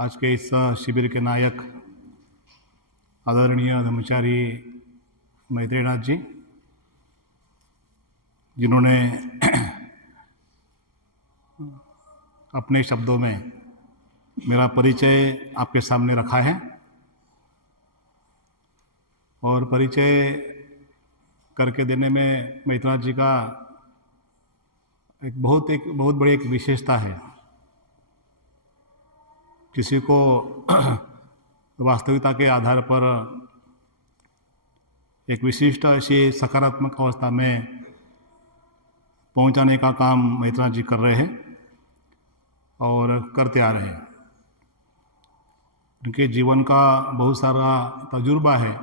आज के इस शिविर के नायक आदरणीय धर्मचारी मैत्रेयनाथ जी, जिन्होंने अपने शब्दों में मेरा परिचय आपके सामने रखा है और परिचय करके देने में मैत्रेयनाथ जी का एक बहुत बड़ी एक विशेषता है। किसी को वास्तविकता के आधार पर एक विशिष्ट ऐसी सकारात्मक अवस्था में पहुंचाने का काम मैत्रेयनाथ जी कर रहे हैं और करते आ रहे हैं। उनके जीवन का बहुत सारा तजुर्बा है।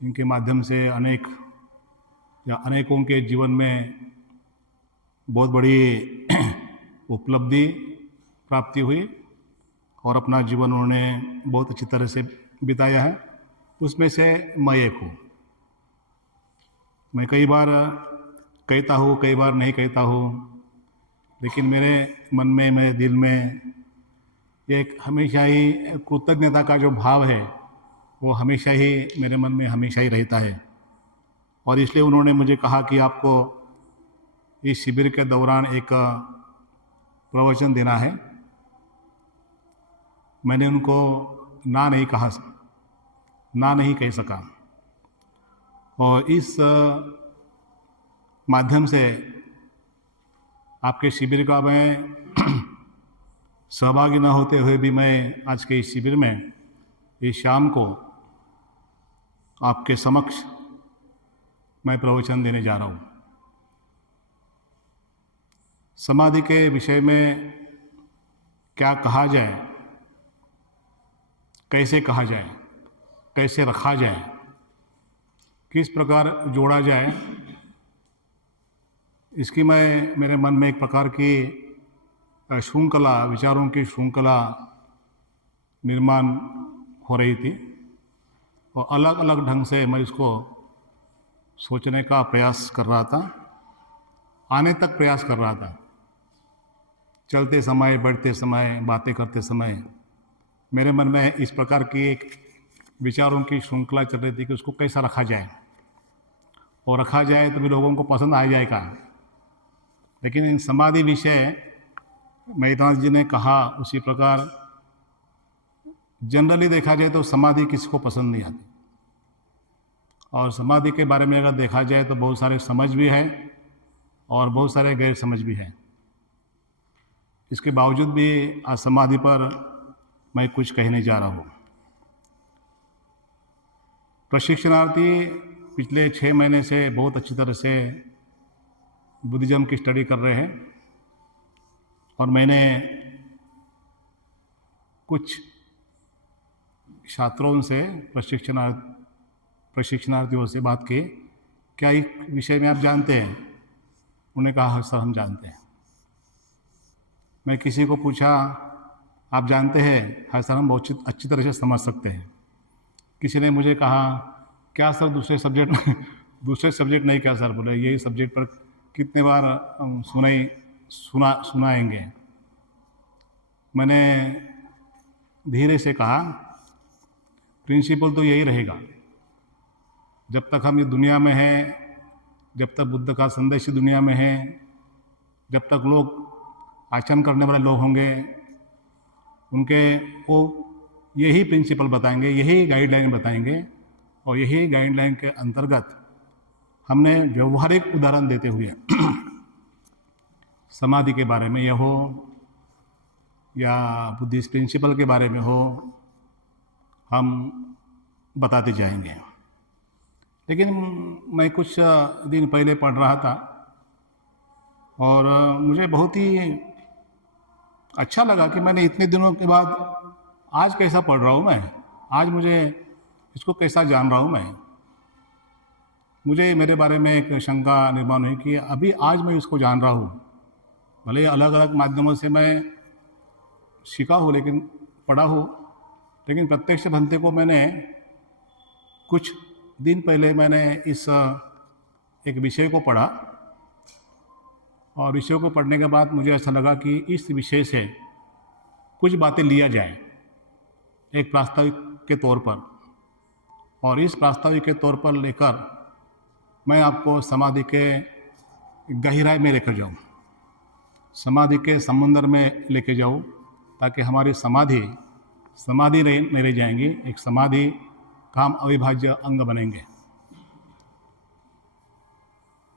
इनके माध्यम से अनेकों के जीवन में बहुत बड़ी उपलब्धि प्राप्ति हुई और अपना जीवन उन्होंने बहुत अच्छी तरह से बिताया है। उसमें से मैं एक हूँ। मैं कई बार कहता हूँ, कई बार नहीं कहता हूँ, लेकिन मेरे मन में, मेरे दिल में एक हमेशा ही कृतज्ञता का जो भाव है वो हमेशा ही मेरे मन में हमेशा ही रहता है। और इसलिए उन्होंने मुझे कहा कि आपको इस शिविर के दौरान एक प्रवचन देना है। मैंने उनको ना नहीं कह सका और इस माध्यम से आपके शिविर का मैं सहभागी न होते हुए भी मैं आज के इस शिविर में इस शाम को आपके समक्ष मैं प्रवचन देने जा रहा हूँ। समाधि के विषय में क्या कहा जाए, कैसे कहा जाए, कैसे रखा जाए, किस प्रकार जोड़ा जाए, इसकी मेरे मन में एक प्रकार की श्रृंखला, विचारों की श्रृंखला निर्माण हो रही थी और अलग अलग ढंग से मैं इसको सोचने का प्रयास कर रहा था, आने तक प्रयास कर रहा था। चलते समय, बैठते समय, बातें करते समय मेरे मन में इस प्रकार की एक विचारों की श्रृंखला चल रही थी कि उसको कैसा रखा जाए और रखा जाए तो भी लोगों को पसंद आ जाएगा। लेकिन इन समाधि विषय मैत्रेयनाथ जी ने कहा उसी प्रकार जनरली देखा जाए तो समाधि किसी को पसंद नहीं आती और समाधि के बारे में अगर देखा जाए तो बहुत सारे समझ भी है और बहुत सारे गैर समझ भी है। इसके बावजूद भी आज समाधि पर मैं कुछ कहने जा रहा हूँ। प्रशिक्षणार्थी पिछले 6 महीने से बहुत अच्छी तरह से बुद्धिज्म की स्टडी कर रहे हैं और मैंने कुछ छात्रों से, प्रशिक्षणार्थियों से बात की, क्या एक विषय में आप जानते हैं? उन्होंने कहा हाँ सर हम जानते हैं। मैं किसी को पूछा आप जानते हैं? हाँ सर हम बहुत अच्छी तरह से समझ सकते हैं। किसी ने मुझे कहा क्या सर दूसरे सब्जेक्ट नहीं, क्या सर? बोले यही सब्जेक्ट पर कितने बार सुनाएंगे। मैंने धीरे से कहा प्रिंसिपल तो यही रहेगा, जब तक हम इस दुनिया में हैं, जब तक बुद्ध का संदेश दुनिया में है, जब तक लोग आचरण करने वाले लोग होंगे, उनके वो यही प्रिंसिपल बताएंगे, यही गाइडलाइन बताएंगे और यही गाइडलाइन के अंतर्गत हमने व्यवहारिक उदाहरण देते हुए समाधि के बारे में यह हो या बुद्धिस्ट प्रिंसिपल के बारे में हो, हम बताते जाएंगे। लेकिन मैं कुछ दिन पहले पढ़ रहा था और मुझे बहुत ही अच्छा लगा कि मैंने इतने दिनों के बाद आज कैसा पढ़ रहा हूँ मैं, आज मुझे इसको कैसा जान रहा हूँ मैं। मुझे मेरे बारे में एक शंका निर्माण हुई कि अभी आज मैं इसको जान रहा हूँ। भले अलग अलग माध्यमों से मैं सीखा हो, लेकिन पढ़ा हो, लेकिन प्रत्यक्ष भंते को मैंने कुछ दिन पहले मैंने इस एक विषय को पढ़ा और विषय को पढ़ने के बाद मुझे ऐसा लगा कि इस विषय से कुछ बातें लिया जाए एक प्रास्ताविक के तौर पर, और इस प्रास्ताविक के तौर पर लेकर मैं आपको समाधि के गहराई में लेकर जाऊं, समाधि के समुंदर में लेके जाऊं, ताकि हमारी समाधि नहीं रह जाएंगी, एक समाधि का हम अविभाज्य अंग बनेंगे।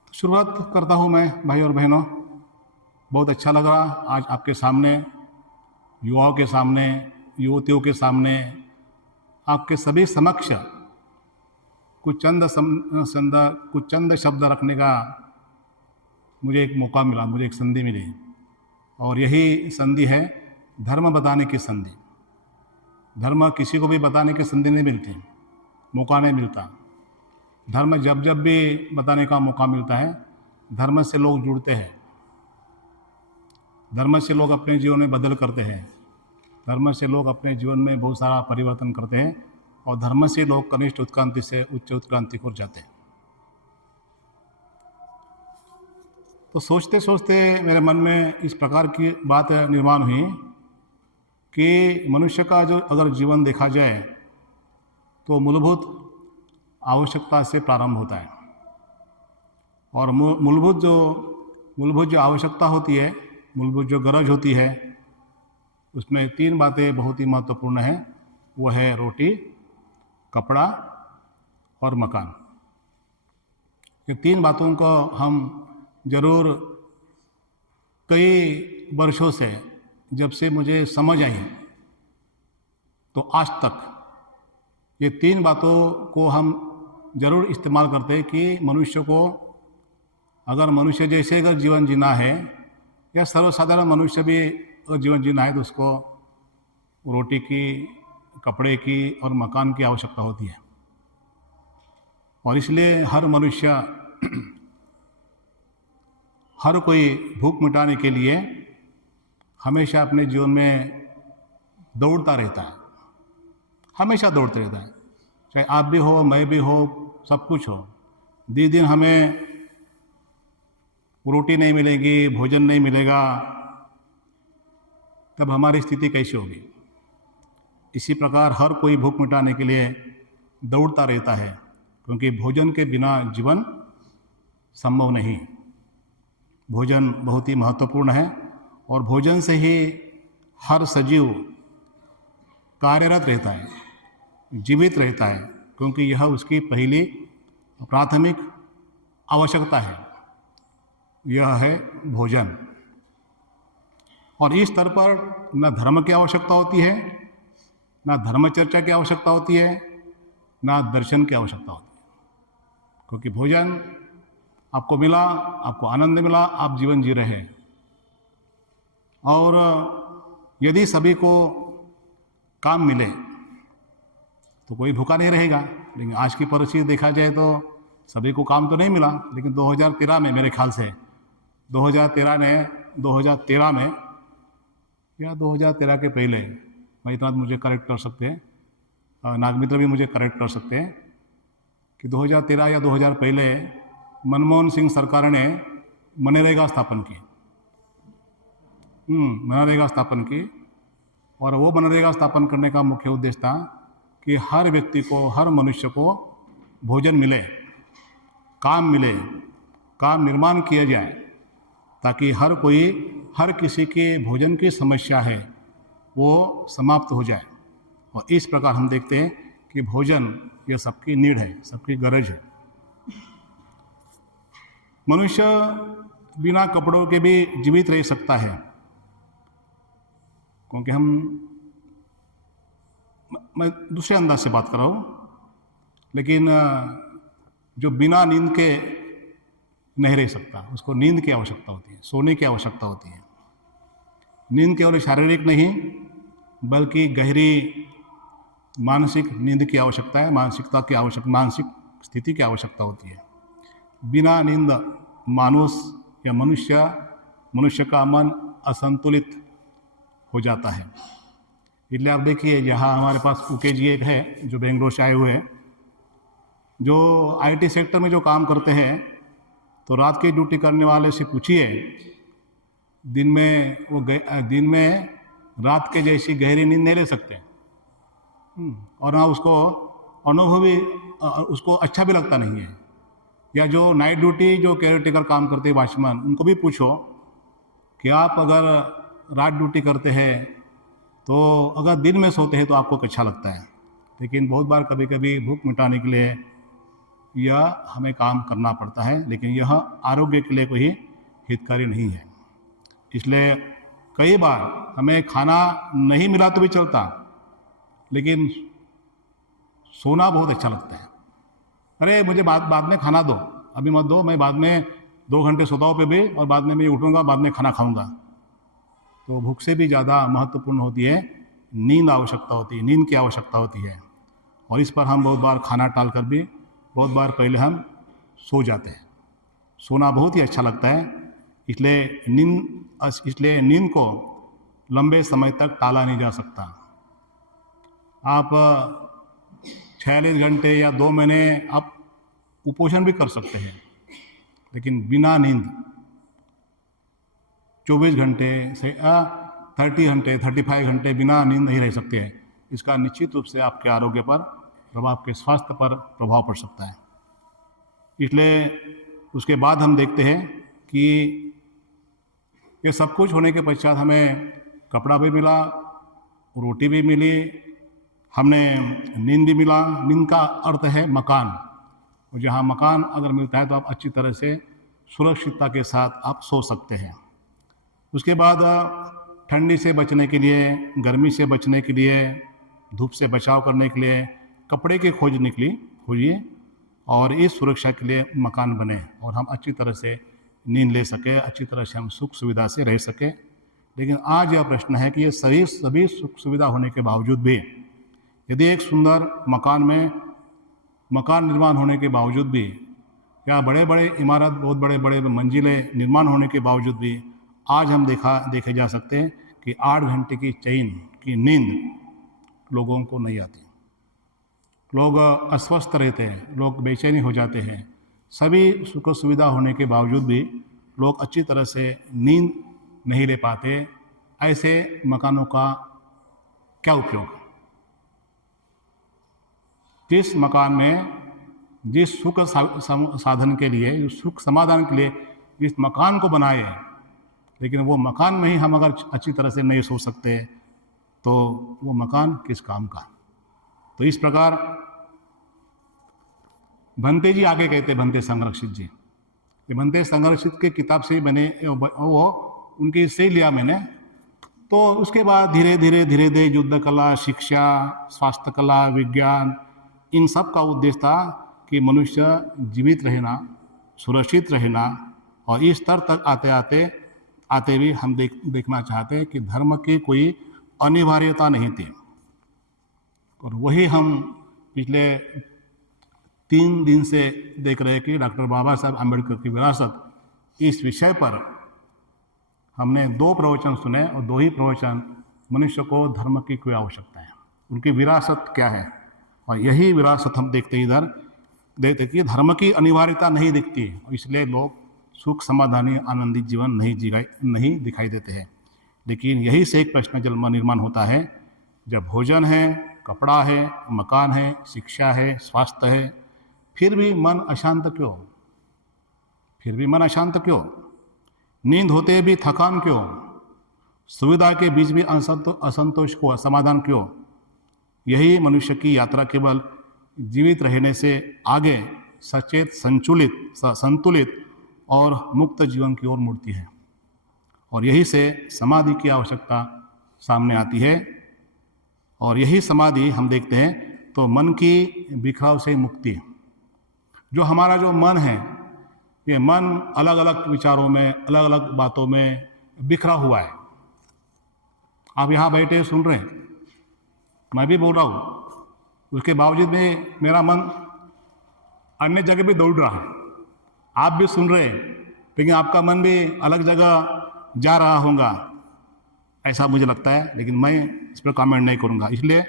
तो शुरुआत करता हूं मैं भाई और बहनों। बहुत अच्छा लग रहा आज आपके सामने, युवाओं के सामने, युवतियों के सामने, आपके सभी समक्ष कुछ चंद शब्द रखने का मुझे एक मौका मिला, मुझे एक संधि मिली, और यही संधि है धर्म बताने की संधि। धर्म किसी को भी बताने की संधि नहीं मिलती, मौका नहीं मिलता। धर्म जब जब भी बताने का मौका मिलता है, धर्म से लोग जुड़ते हैं, धर्म से लोग अपने जीवन में बदल करते हैं, धर्म से लोग अपने जीवन में बहुत सारा परिवर्तन करते हैं, और धर्म से लोग कनिष्ठ उत्क्रांति से उच्च उत्क्रांति को जाते हैं। तो सोचते सोचते मेरे मन में इस प्रकार की बात निर्माण हुई कि मनुष्य का जो अगर जीवन देखा जाए तो मूलभूत आवश्यकता से प्रारंभ होता है, और मूलभूत जो आवश्यकता होती है, मूलभूत जो गरज होती है, उसमें 3 बातें बहुत ही महत्वपूर्ण हैं। वो है रोटी, कपड़ा और मकान। ये 3 बातों को हम जरूर कई वर्षों से, जब से मुझे समझ आई तो आज तक ये 3 बातों को हम जरूर इस्तेमाल करते हैं कि मनुष्य को, अगर मनुष्य जैसे अगर जीवन जीना है, या सर्वसाधारण मनुष्य भी अगर जीवन जीना है, तो उसको रोटी की, कपड़े की और मकान की आवश्यकता होती है। और इसलिए हर मनुष्य, हर कोई भूख मिटाने के लिए हमेशा अपने जीवन में दौड़ता रहता है, हमेशा दौड़ते रहता है। चाहे आप भी हो, मैं भी हो, सब कुछ हो, दिन हमें रोटी नहीं मिलेगी, भोजन नहीं मिलेगा, तब हमारी स्थिति कैसी होगी। इसी प्रकार हर कोई भूख मिटाने के लिए दौड़ता रहता है, क्योंकि भोजन के बिना जीवन संभव नहीं। भोजन बहुत ही महत्वपूर्ण है, और भोजन से ही हर सजीव कार्यरत रहता है, जीवित रहता है, क्योंकि यह उसकी पहली प्राथमिक आवश्यकता है, यह है भोजन। और इस स्तर पर न धर्म की आवश्यकता होती है, न धर्म चर्चा की आवश्यकता होती है, न दर्शन की आवश्यकता होती है, क्योंकि भोजन आपको मिला, आपको आनंद मिला, आप जीवन जी रहे हैं। और यदि सभी को काम मिले तो कोई भूखा नहीं रहेगा। लेकिन आज की परिस्थिति देखा जाए तो सभी को काम तो नहीं मिला, लेकिन 2013 में, मेरे ख्याल से 2013 में या 2013 के पहले, मैं इतना मुझे करेक्ट कर सकते हैं, नागमित्र भी मुझे करेक्ट कर सकते हैं, कि 2013 या 2000 पहले मनमोहन सिंह सरकार ने मनरेगा स्थापन की। मनरेगा स्थापन की, और वो मनरेगा स्थापन करने का मुख्य उद्देश्य था कि हर व्यक्ति को, हर मनुष्य को भोजन मिले, काम मिले, काम निर्माण किया जाए, ताकि हर किसी के भोजन की समस्या है वो समाप्त हो जाए। और इस प्रकार हम देखते हैं कि भोजन यह सबकी नीड है, सबकी गरज है। मनुष्य बिना कपड़ों के भी जीवित रह सकता है, क्योंकि मैं दूसरे अंदाज से बात कर रहा हूँ, लेकिन जो बिना नींद के नहीं रह सकता, उसको नींद की आवश्यकता होती है, सोने की आवश्यकता होती है। नींद केवल शारीरिक नहीं, बल्कि गहरी मानसिक नींद की आवश्यकता है, मानसिक स्थिति की आवश्यकता होती है। बिना नींद मनुष्य का मन असंतुलित हो जाता है। इसलिए आप देखिए, जहाँ हमारे पास उके जी एक है जो बेंगलोर से आए हुए हैं, जो आईटी सेक्टर में जो काम करते हैं, तो रात की ड्यूटी करने वाले से पूछिए, दिन में रात के जैसी गहरी नींद नहीं ले सकते। और ना उसको अनुभव भी उसको अच्छा भी लगता नहीं है। या जो नाइट ड्यूटी जो केयर टेकर काम करते हैं वॉचमैन, उनको भी पूछो कि आप अगर रात ड्यूटी करते हैं तो अगर दिन में सोते हैं तो आपको अच्छा लगता है, लेकिन बहुत बार कभी कभी भूख मिटाने के लिए यह हमें काम करना पड़ता है, लेकिन यह आरोग्य के लिए कोई हितकारी नहीं है। इसलिए कई बार हमें खाना नहीं मिला तो भी चलता, लेकिन सोना बहुत अच्छा लगता है। अरे मुझे बाद में खाना दो, अभी मत दो, मैं बाद में 2 घंटे सोता हूँ पे भी, और बाद में मैं उठूँगा, बाद में खाना खाऊंगा। तो भूख से भी ज़्यादा महत्वपूर्ण होती है नींद आवश्यकता होती है, नींद की आवश्यकता होती है। और इस पर हम बहुत बार खाना टाल कर भी बहुत बार पहले हम सो जाते हैं। सोना बहुत ही अच्छा लगता है, इसलिए नींद को लंबे समय तक टाला नहीं जा सकता। आप 46 घंटे या 2 महीने आप कुपोषण भी कर सकते हैं, लेकिन बिना नींद 24 घंटे से 30 घंटे 35 घंटे बिना नींद नहीं रह सकते हैं। इसका निश्चित रूप से आपके आरोग्य पर प्रभाव, आपके स्वास्थ्य पर प्रभाव पड़ सकता है। इसलिए उसके बाद हम देखते हैं कि ये सब कुछ होने के पश्चात हमें कपड़ा भी मिला, रोटी भी मिली, हमने नींद भी मिला। नींद का अर्थ है मकान, और जहाँ मकान अगर मिलता है तो आप अच्छी तरह से सुरक्षितता के साथ आप सो सकते हैं। उसके बाद ठंडी से बचने के लिए, गर्मी से बचने के लिए, धूप से बचाव करने के लिए कपड़े की खोजिए, और इस सुरक्षा के लिए मकान बने और हम अच्छी तरह से नींद ले सके, अच्छी तरह से हम सुख सुविधा से रह सके। लेकिन आज यह प्रश्न है कि ये सभी सुख सुविधा होने के बावजूद भी यदि एक सुंदर मकान निर्माण होने के बावजूद भी, या बड़े बड़े इमारत, बहुत बड़े बड़े मंजिले निर्माण होने के बावजूद भी आज हम देखे जा सकते हैं कि 8 घंटे की चैन की नींद लोगों को नहीं आती। लोग अस्वस्थ रहते हैं, लोग बेचैनी हो जाते हैं। सभी सुख सुविधा होने के बावजूद भी लोग अच्छी तरह से नींद नहीं ले पाते। ऐसे मकानों का क्या उपयोग? जिस मकान में जिस सुख साधन के लिए, सुख समाधान के लिए जिस मकान को बनाए, लेकिन वो मकान में ही हम अगर अच्छी तरह से नहीं सो सकते तो वो मकान किस काम का? तो इस प्रकार भंते जी आगे कहते, भंते संरक्षित जी, भंते संरक्षित की किताब से ही मैंने वो उनकी से ही लिया मैंने। तो उसके बाद धीरे धीरे युद्ध कला, शिक्षा, स्वास्थ्य कला, विज्ञान, इन सब का उद्देश्य था कि मनुष्य जीवित रहना, सुरक्षित रहना। और इस स्तर तक आते भी हम देखना चाहते हैं कि धर्म की कोई अनिवार्यता नहीं थी। और वही हम पिछले 3 दिन से देख रहे हैं कि डॉक्टर बाबा साहब आम्बेडकर की विरासत, इस विषय पर हमने 2 प्रवचन सुने, और 2 ही प्रवचन मनुष्य को धर्म की कोई आवश्यकता है, उनकी विरासत क्या है। और यही विरासत हम देखते कि धर्म की अनिवार्यता नहीं दिखती, और इसलिए लोग सुख समाधानी आनंदित जीवन नहीं दिखाई देते हैं। लेकिन यही से एक प्रश्न जन्म निर्माण होता है, जब भोजन है, कपड़ा है, मकान है, शिक्षा है, स्वास्थ्य है, फिर भी मन अशांत क्यों? नींद होते भी थकान क्यों? सुविधा के बीच भी असंतोष को असमाधान क्यों? यही मनुष्य की यात्रा केवल जीवित रहने से आगे सचेत, संतुलित और मुक्त जीवन की ओर मुड़ती है। और यही से समाधि की आवश्यकता सामने आती है। और यही समाधि हम देखते हैं तो मन की बिखराव से मुक्ति। जो हमारा जो मन है, ये मन अलग अलग विचारों में, अलग अलग बातों में बिखरा हुआ है। आप यहाँ बैठे सुन रहे हैं, मैं भी बोल रहा हूँ, उसके बावजूद में मेरा मन अन्य जगह भी दौड़ रहा है। आप भी सुन रहे हैं, लेकिन आपका मन भी अलग जगह जा रहा होगा, ऐसा मुझे लगता है। लेकिन मैं इस पर कमेंट नहीं करूँगा। इसलिए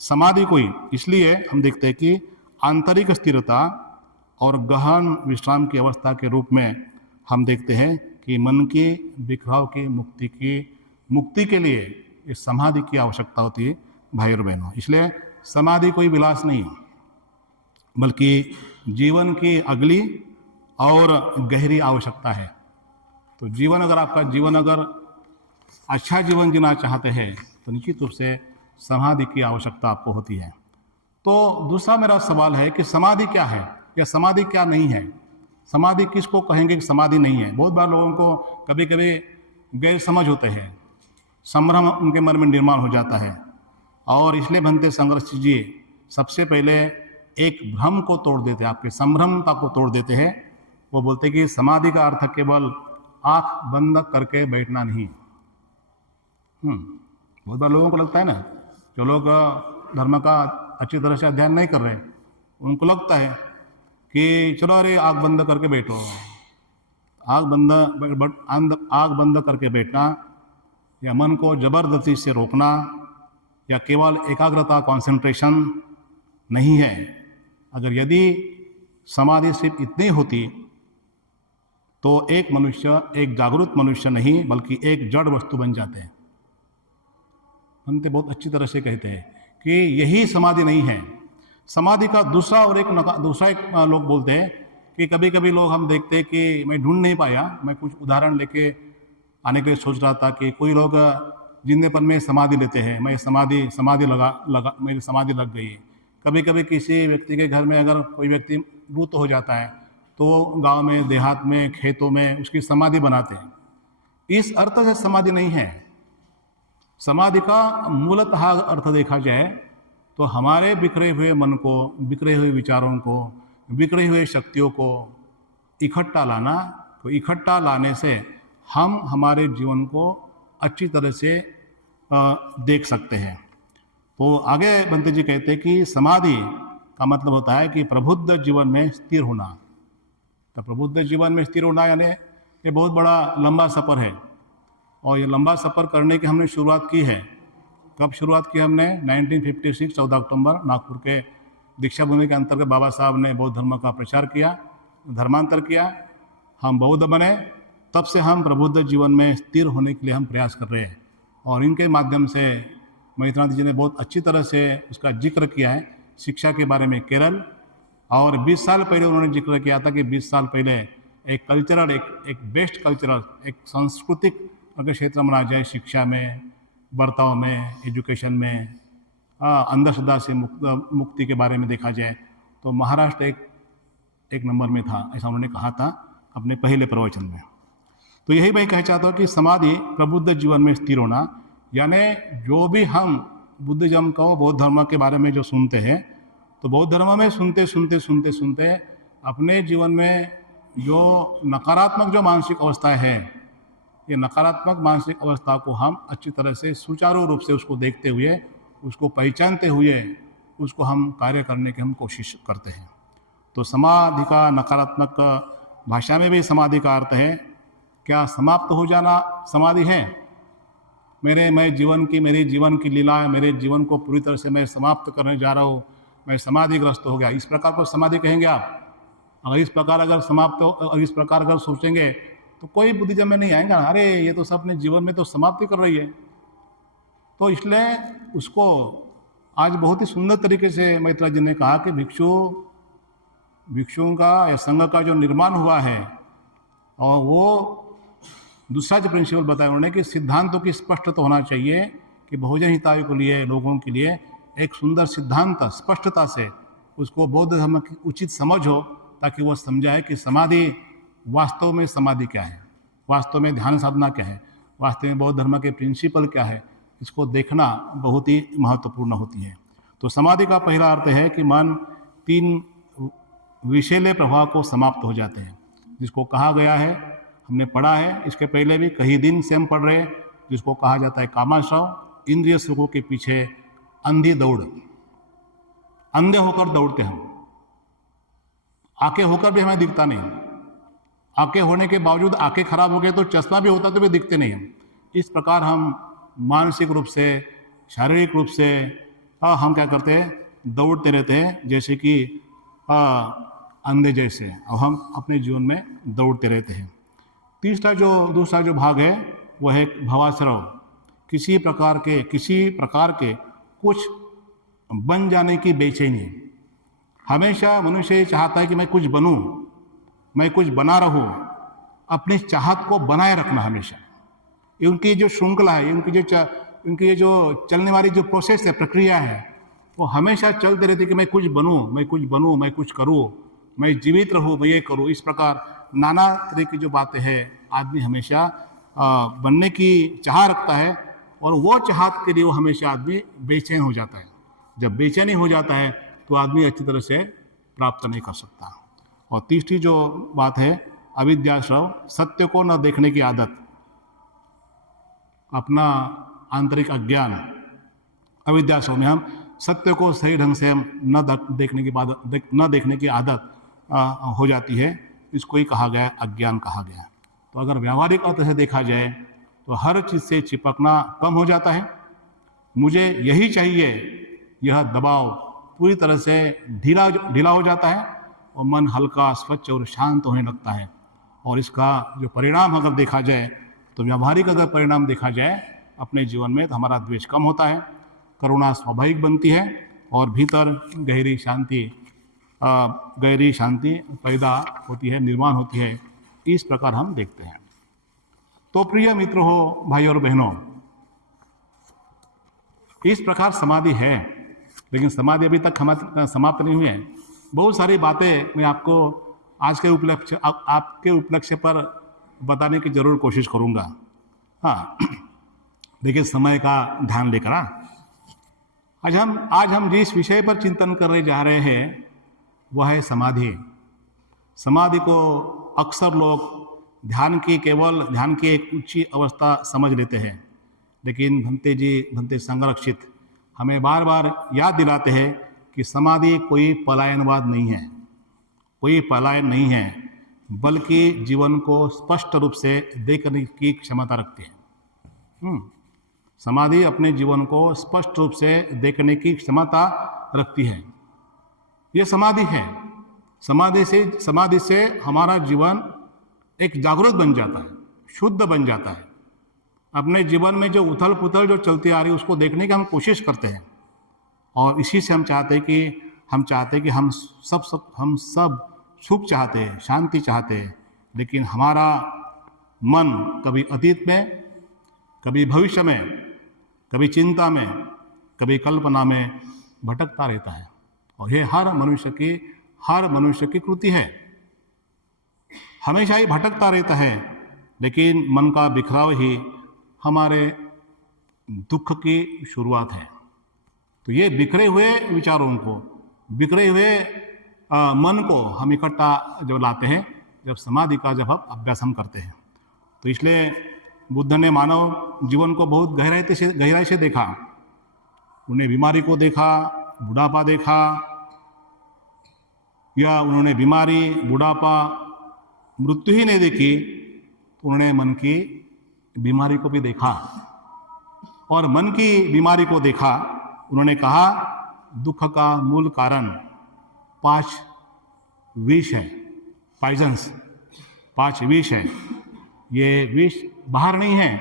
समाधि को ही इसलिए हम देखते हैं कि आंतरिक स्थिरता और गहन विश्राम की अवस्था के रूप में हम देखते हैं कि मन की बिखराव की मुक्ति के लिए इस समाधि की आवश्यकता होती है भाई और बहनों। इसलिए समाधि कोई विलास नहीं है, बल्कि जीवन की अगली और गहरी आवश्यकता है। तो जीवन अगर आपका जीवन अगर अच्छा जीवन जीना चाहते हैं तो निश्चित रूप से समाधि की आवश्यकता आपको होती है। तो दूसरा मेरा सवाल है कि समाधि क्या है या समाधि क्या नहीं है? समाधि किसको कहेंगे कि समाधि नहीं है? बहुत बार लोगों को कभी कभी गैर समझ होते हैं, संभ्रम उनके मन में निर्माण हो जाता है। और इसलिए भंते संघर्ष जी सबसे पहले एक भ्रम को तोड़ देते हैं, आपके संभ्रमता को तोड़ देते हैं। वो बोलते हैं कि समाधि का अर्थ केवल आंख बंद करके बैठना नहीं। बहुत बार लोगों को लगता है ना, जो लोग धर्म का अच्छी तरह से अध्ययन नहीं कर रहे, उनको लगता है कि चलो अरे आँख बंद करके बैठो। आँख बंद करके बैठना या मन को जबरदस्ती से रोकना या केवल एकाग्रता कंसंट्रेशन नहीं है। अगर यदि समाधि सिर्फ इतनी होती तो एक मनुष्य एक जागरूक मनुष्य नहीं बल्कि एक जड़ वस्तु बन जाते हैं। हम तो बहुत अच्छी तरह से कहते हैं कि यही समाधि नहीं है। समाधि का दूसरा एक लोग बोलते हैं कि कभी कभी लोग हम देखते हैं कि मैं ढूंढ नहीं पाया, मैं कुछ उदाहरण लेके आने के लिए सोच रहा था कि कोई लोग जिंदेपन में समाधि लेते हैं, मैं मेरी समाधि लग गई। कभी कभी किसी व्यक्ति के घर में अगर कोई व्यक्ति मृत हो जाता है तो गांव में, देहात में, खेतों में उसकी समाधि बनाते हैं। इस अर्थ से समाधि नहीं है। समाधि का मूलतः अर्थ देखा जाए तो हमारे बिखरे हुए मन को, बिखरे हुए विचारों को, बिखरे हुए शक्तियों को इकट्ठा लाना। तो इकट्ठा लाने से हम हमारे जीवन को अच्छी तरह से देख सकते हैं। तो आगे बंते जी कहते हैं कि समाधि का मतलब होता है कि प्रबुद्ध जीवन में स्थिर होना। तो प्रबुद्ध जीवन में स्थिर होना यानी ये बहुत बड़ा लंबा सफ़र है, और ये लंबा सफ़र करने की हमने शुरुआत की है। कब शुरुआत की हमने? 1956 14 अक्टूबर नागपुर के दीक्षा भूमि के अंतर्गत बाबा साहब ने बौद्ध धर्म का प्रचार किया, धर्मांतर किया, हम बौद्ध बने। तब से हम प्रबुद्ध जीवन में स्थिर होने के लिए हम प्रयास कर रहे हैं। और इनके माध्यम से महित्रानंद जी ने बहुत अच्छी तरह से उसका जिक्र किया है। शिक्षा के बारे में केरल, और 20 साल पहले उन्होंने जिक्र किया था कि 20 साल पहले एक कल्चरल, एक बेस्ट कल्चरल, एक सांस्कृतिक अगर क्षेत्र में आ जाए, शिक्षा में, बर्ताव में, एजुकेशन में, अंधश्रद्धा से मुक्ति के बारे में देखा जाए तो महाराष्ट्र एक नंबर में था, ऐसा उन्होंने कहा था अपने पहले प्रवचन में। तो यही मैं कहना चाहता हूँ कि समाधि प्रबुद्ध जीवन में स्थिर होना, यानी जो भी हम बुद्धिज्म को, बौद्ध धर्म के बारे में जो सुनते हैं, तो बौद्ध धर्म में सुनते अपने जीवन में जो नकारात्मक जो मानसिक अवस्था है, ये नकारात्मक मानसिक अवस्था को हम अच्छी तरह से सुचारू रूप से उसको देखते हुए, उसको पहचानते हुए, उसको हम कार्य करने की हम कोशिश करते हैं। तो समाधि का नकारात्मक भाषा में भी समाधि का अर्थ है क्या समाप्त हो जाना समाधि है? मेरे जीवन की लीला, मेरे जीवन को पूरी तरह से मैं समाप्त करने जा रहा हूँ, मैं समाधिग्रस्त हो गया, इस प्रकार को समाधि कहेंगे आप? अगर इस प्रकार अगर सोचेंगे तो कोई बुद्धिज्म में नहीं आएगा। अरे ये तो सब अपने जीवन में तो समाप्ति कर रही है। तो इसलिए उसको आज बहुत ही सुंदर तरीके से मैत्रेय जी ने कहा कि भिक्षुओं का या संघ का जो निर्माण हुआ है, और वो दूसरा जो प्रिंसिपल बताया उन्होंने कि सिद्धांतों की स्पष्ट तो होना चाहिए कि बहुजन हिताय के लिए, लोगों के लिए एक सुंदर सिद्धांत स्पष्टता से उसको बौद्ध धर्म की उचित समझ हो, ताकि वो समझाए कि समाधि वास्तव में समाधि क्या है, वास्तव में ध्यान साधना क्या है, वास्तव में बौद्ध धर्म के प्रिंसिपल क्या है, इसको देखना बहुत ही महत्वपूर्ण होती है। तो समाधि का पहला अर्थ है कि मन 3 विषैले प्रभाव को समाप्त हो जाते हैं, जिसको कहा गया है, हमने पढ़ा है इसके पहले भी कई दिन से हम पढ़ रहे हैं, जिसको कहा जाता है कामाश्रव, इंद्रिय सुखों के पीछे अंधी दौड़। अंधे होकर दौड़ते हम, आंखें होकर भी हमें दिखता नहीं, आंखें होने के बावजूद आंखें खराब हो गए तो चश्मा भी होता तो भी दिखते नहीं हम। इस प्रकार हम मानसिक रूप से, शारीरिक रूप से हम क्या करते हैं, दौड़ते रहते हैं, जैसे कि अंधे जैसे, और हम अपने जीवन में दौड़ते रहते हैं। दूसरा जो भाग है वह है भवाश्रव, किसी प्रकार के कुछ बन जाने की बेचैनी। हमेशा मनुष्य ये चाहता है कि मैं कुछ बनूं, मैं कुछ बना रहूं, अपनी चाहत को बनाए रखना हमेशा। ये उनकी जो श्रृंखला है, उनकी ये जो चलने वाली जो प्रोसेस है, प्रक्रिया है, वो हमेशा चलते रहती कि मैं कुछ बनूं, मैं कुछ करूं, मैं जीवित रहूं, मैं ये करूं। इस प्रकार नाना तरह की जो बातें हैं, आदमी हमेशा बनने की चाह रखता है, और वो चाहत के लिए वो हमेशा आदमी बेचैन हो जाता है। जब बेचैनी हो जाता है तो आदमी अच्छी तरह से प्राप्त नहीं कर सकता। और तीसरी जो बात है, अविद्याश्रव, सत्य को न देखने की आदत, अपना आंतरिक अज्ञान। अविद्याश्रव में हम सत्य को सही ढंग से न देखने की आदत हो जाती है, इसको ही कहा गया अज्ञान कहा गया। तो अगर व्यावहारिक अर्थ से देखा जाए तो हर चीज़ से चिपकना कम हो जाता है। मुझे यही चाहिए, यह दबाव पूरी तरह से ढीला हो जाता है, और मन हल्का, स्वच्छ और शांत होने लगता है। और इसका जो परिणाम अगर देखा जाए, तो व्यावहारिक अगर परिणाम देखा जाए अपने जीवन में, तो हमारा द्वेष कम होता है, करुणा स्वाभाविक बनती है, और भीतर गहरी शांति पैदा होती है, निर्माण होती है। इस प्रकार हम देखते हैं। तो प्रिय मित्र हो, भाई और बहनों, इस प्रकार समाधि है, लेकिन समाधि अभी तक समाप्त नहीं हुई है। बहुत सारी बातें मैं आपको आज के आपके उपलक्ष्य पर बताने की जरूर कोशिश करूंगा। हाँ, देखिए, समय का ध्यान लेकर आज हम जिस विषय पर चिंतन करने जा रहे हैं वह है समाधि। समाधि को अक्सर लोग ध्यान की एक ऊंची अवस्था समझ लेते हैं, लेकिन भंते संरक्षित हमें बार बार याद दिलाते हैं कि समाधि कोई पलायनवाद नहीं है, कोई पलायन नहीं है, बल्कि जीवन को स्पष्ट रूप से देखने की क्षमता रखती है। समाधि अपने जीवन को स्पष्ट रूप से देखने की क्षमता रखती है। ये समाधि है। समाधि से हमारा जीवन एक जागरूक बन जाता है, शुद्ध बन जाता है। अपने जीवन में जो उथल पुथल जो चलती आ रही है उसको देखने की हम कोशिश करते हैं, और इसी से हम चाहते हैं कि हम सब सुख चाहते हैं, शांति चाहते हैं, लेकिन हमारा मन कभी अतीत में, कभी भविष्य में, कभी चिंता में, कभी कल्पना में भटकता रहता है। और ये हर मनुष्य की कृति है, हमेशा ही भटकता रहता है। लेकिन मन का बिखराव ही हमारे दुख की शुरुआत है। तो ये बिखरे हुए विचारों को, बिखरे हुए मन को हम इकट्ठा जब लाते हैं, जब समाधि का जब हम अभ्यास हम करते हैं। तो इसलिए बुद्ध ने मानव जीवन को बहुत गहराई से देखा। उन्हें बीमारी को देखा, बुढ़ापा देखा, या उन्होंने बीमारी, बुढ़ापा, मृत्यु ही नहीं देखी, तो उन्होंने मन की बीमारी को भी देखा। और मन की बीमारी को देखा, उन्होंने कहा दुख का मूल कारण 5 विष है, पॉइजन्स, 5 विष है। ये विष बाहर नहीं है,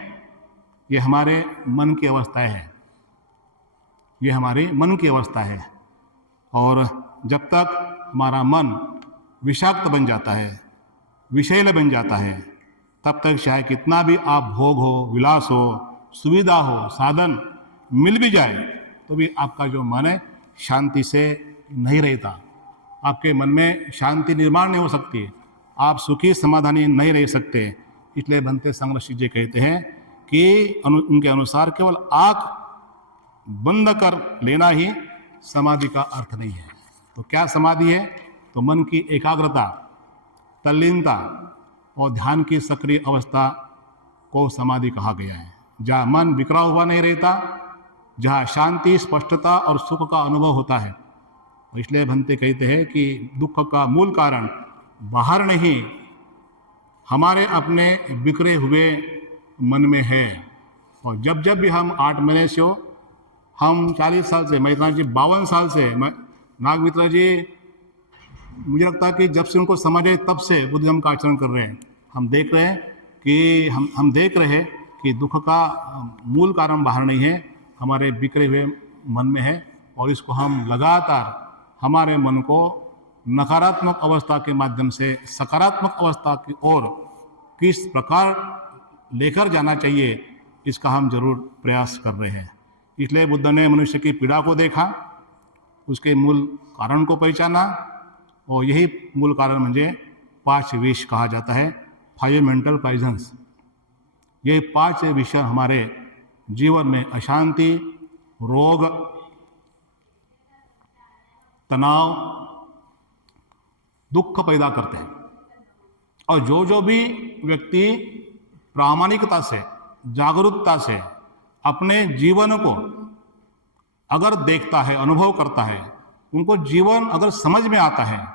ये हमारे मन की अवस्था है, ये हमारे मन की अवस्था है। और जब तक हमारा मन विषाक्त बन जाता है, विषैल बन जाता है, तब तक चाहे कितना भी आप भोग हो, विलास हो, सुविधा हो, साधन मिल भी जाए, तो भी आपका जो मन है शांति से नहीं रहता। आपके मन में शांति निर्माण नहीं हो सकती, आप सुखी समाधानी नहीं रह सकते। इसलिए भंते संरक्षित जी कहते हैं कि उनके अनुसार केवल आँख बंद कर लेना ही समाधि का अर्थ नहीं है। तो क्या समाधि है? तो मन की एकाग्रता, तल्लीनता और ध्यान की सक्रिय अवस्था को समाधि कहा गया है। जहाँ मन बिखरा हुआ नहीं रहता, जहाँ शांति, स्पष्टता और सुख का अनुभव होता है। इसलिए भंते कहते हैं कि दुख का मूल कारण बाहर नहीं, हमारे अपने बिखरे हुए मन में है। और जब जब भी हम 8 महीने से हो, हम 40 साल से, मैत्रा जी 52 साल से, नागमित्रा जी मुझे लगता है कि जब से उनको समझे तब से बुद्धिज्म का आचरण कर रहे हैं। हम देख रहे हैं कि हम देख रहे हैं कि दुख का मूल कारण बाहर नहीं है, हमारे बिखरे हुए मन में है। और इसको हम लगातार हमारे मन को नकारात्मक अवस्था के माध्यम से सकारात्मक अवस्था की ओर किस प्रकार लेकर जाना चाहिए, इसका हम जरूर प्रयास कर रहे हैं। इसलिए बुद्ध ने मनुष्य की पीड़ा को देखा, उसके मूल कारण को पहचाना, और यही मूल कारण मुझे 5 विष कहा जाता है, 5 मेंटल पॉइजन्स। ये 5 विषय हमारे जीवन में अशांति, रोग, तनाव, दुख पैदा करते हैं। और जो भी व्यक्ति प्रामाणिकता से, जागरूकता से अपने जीवन को अगर देखता है, अनुभव करता है, उनको जीवन अगर समझ में आता है,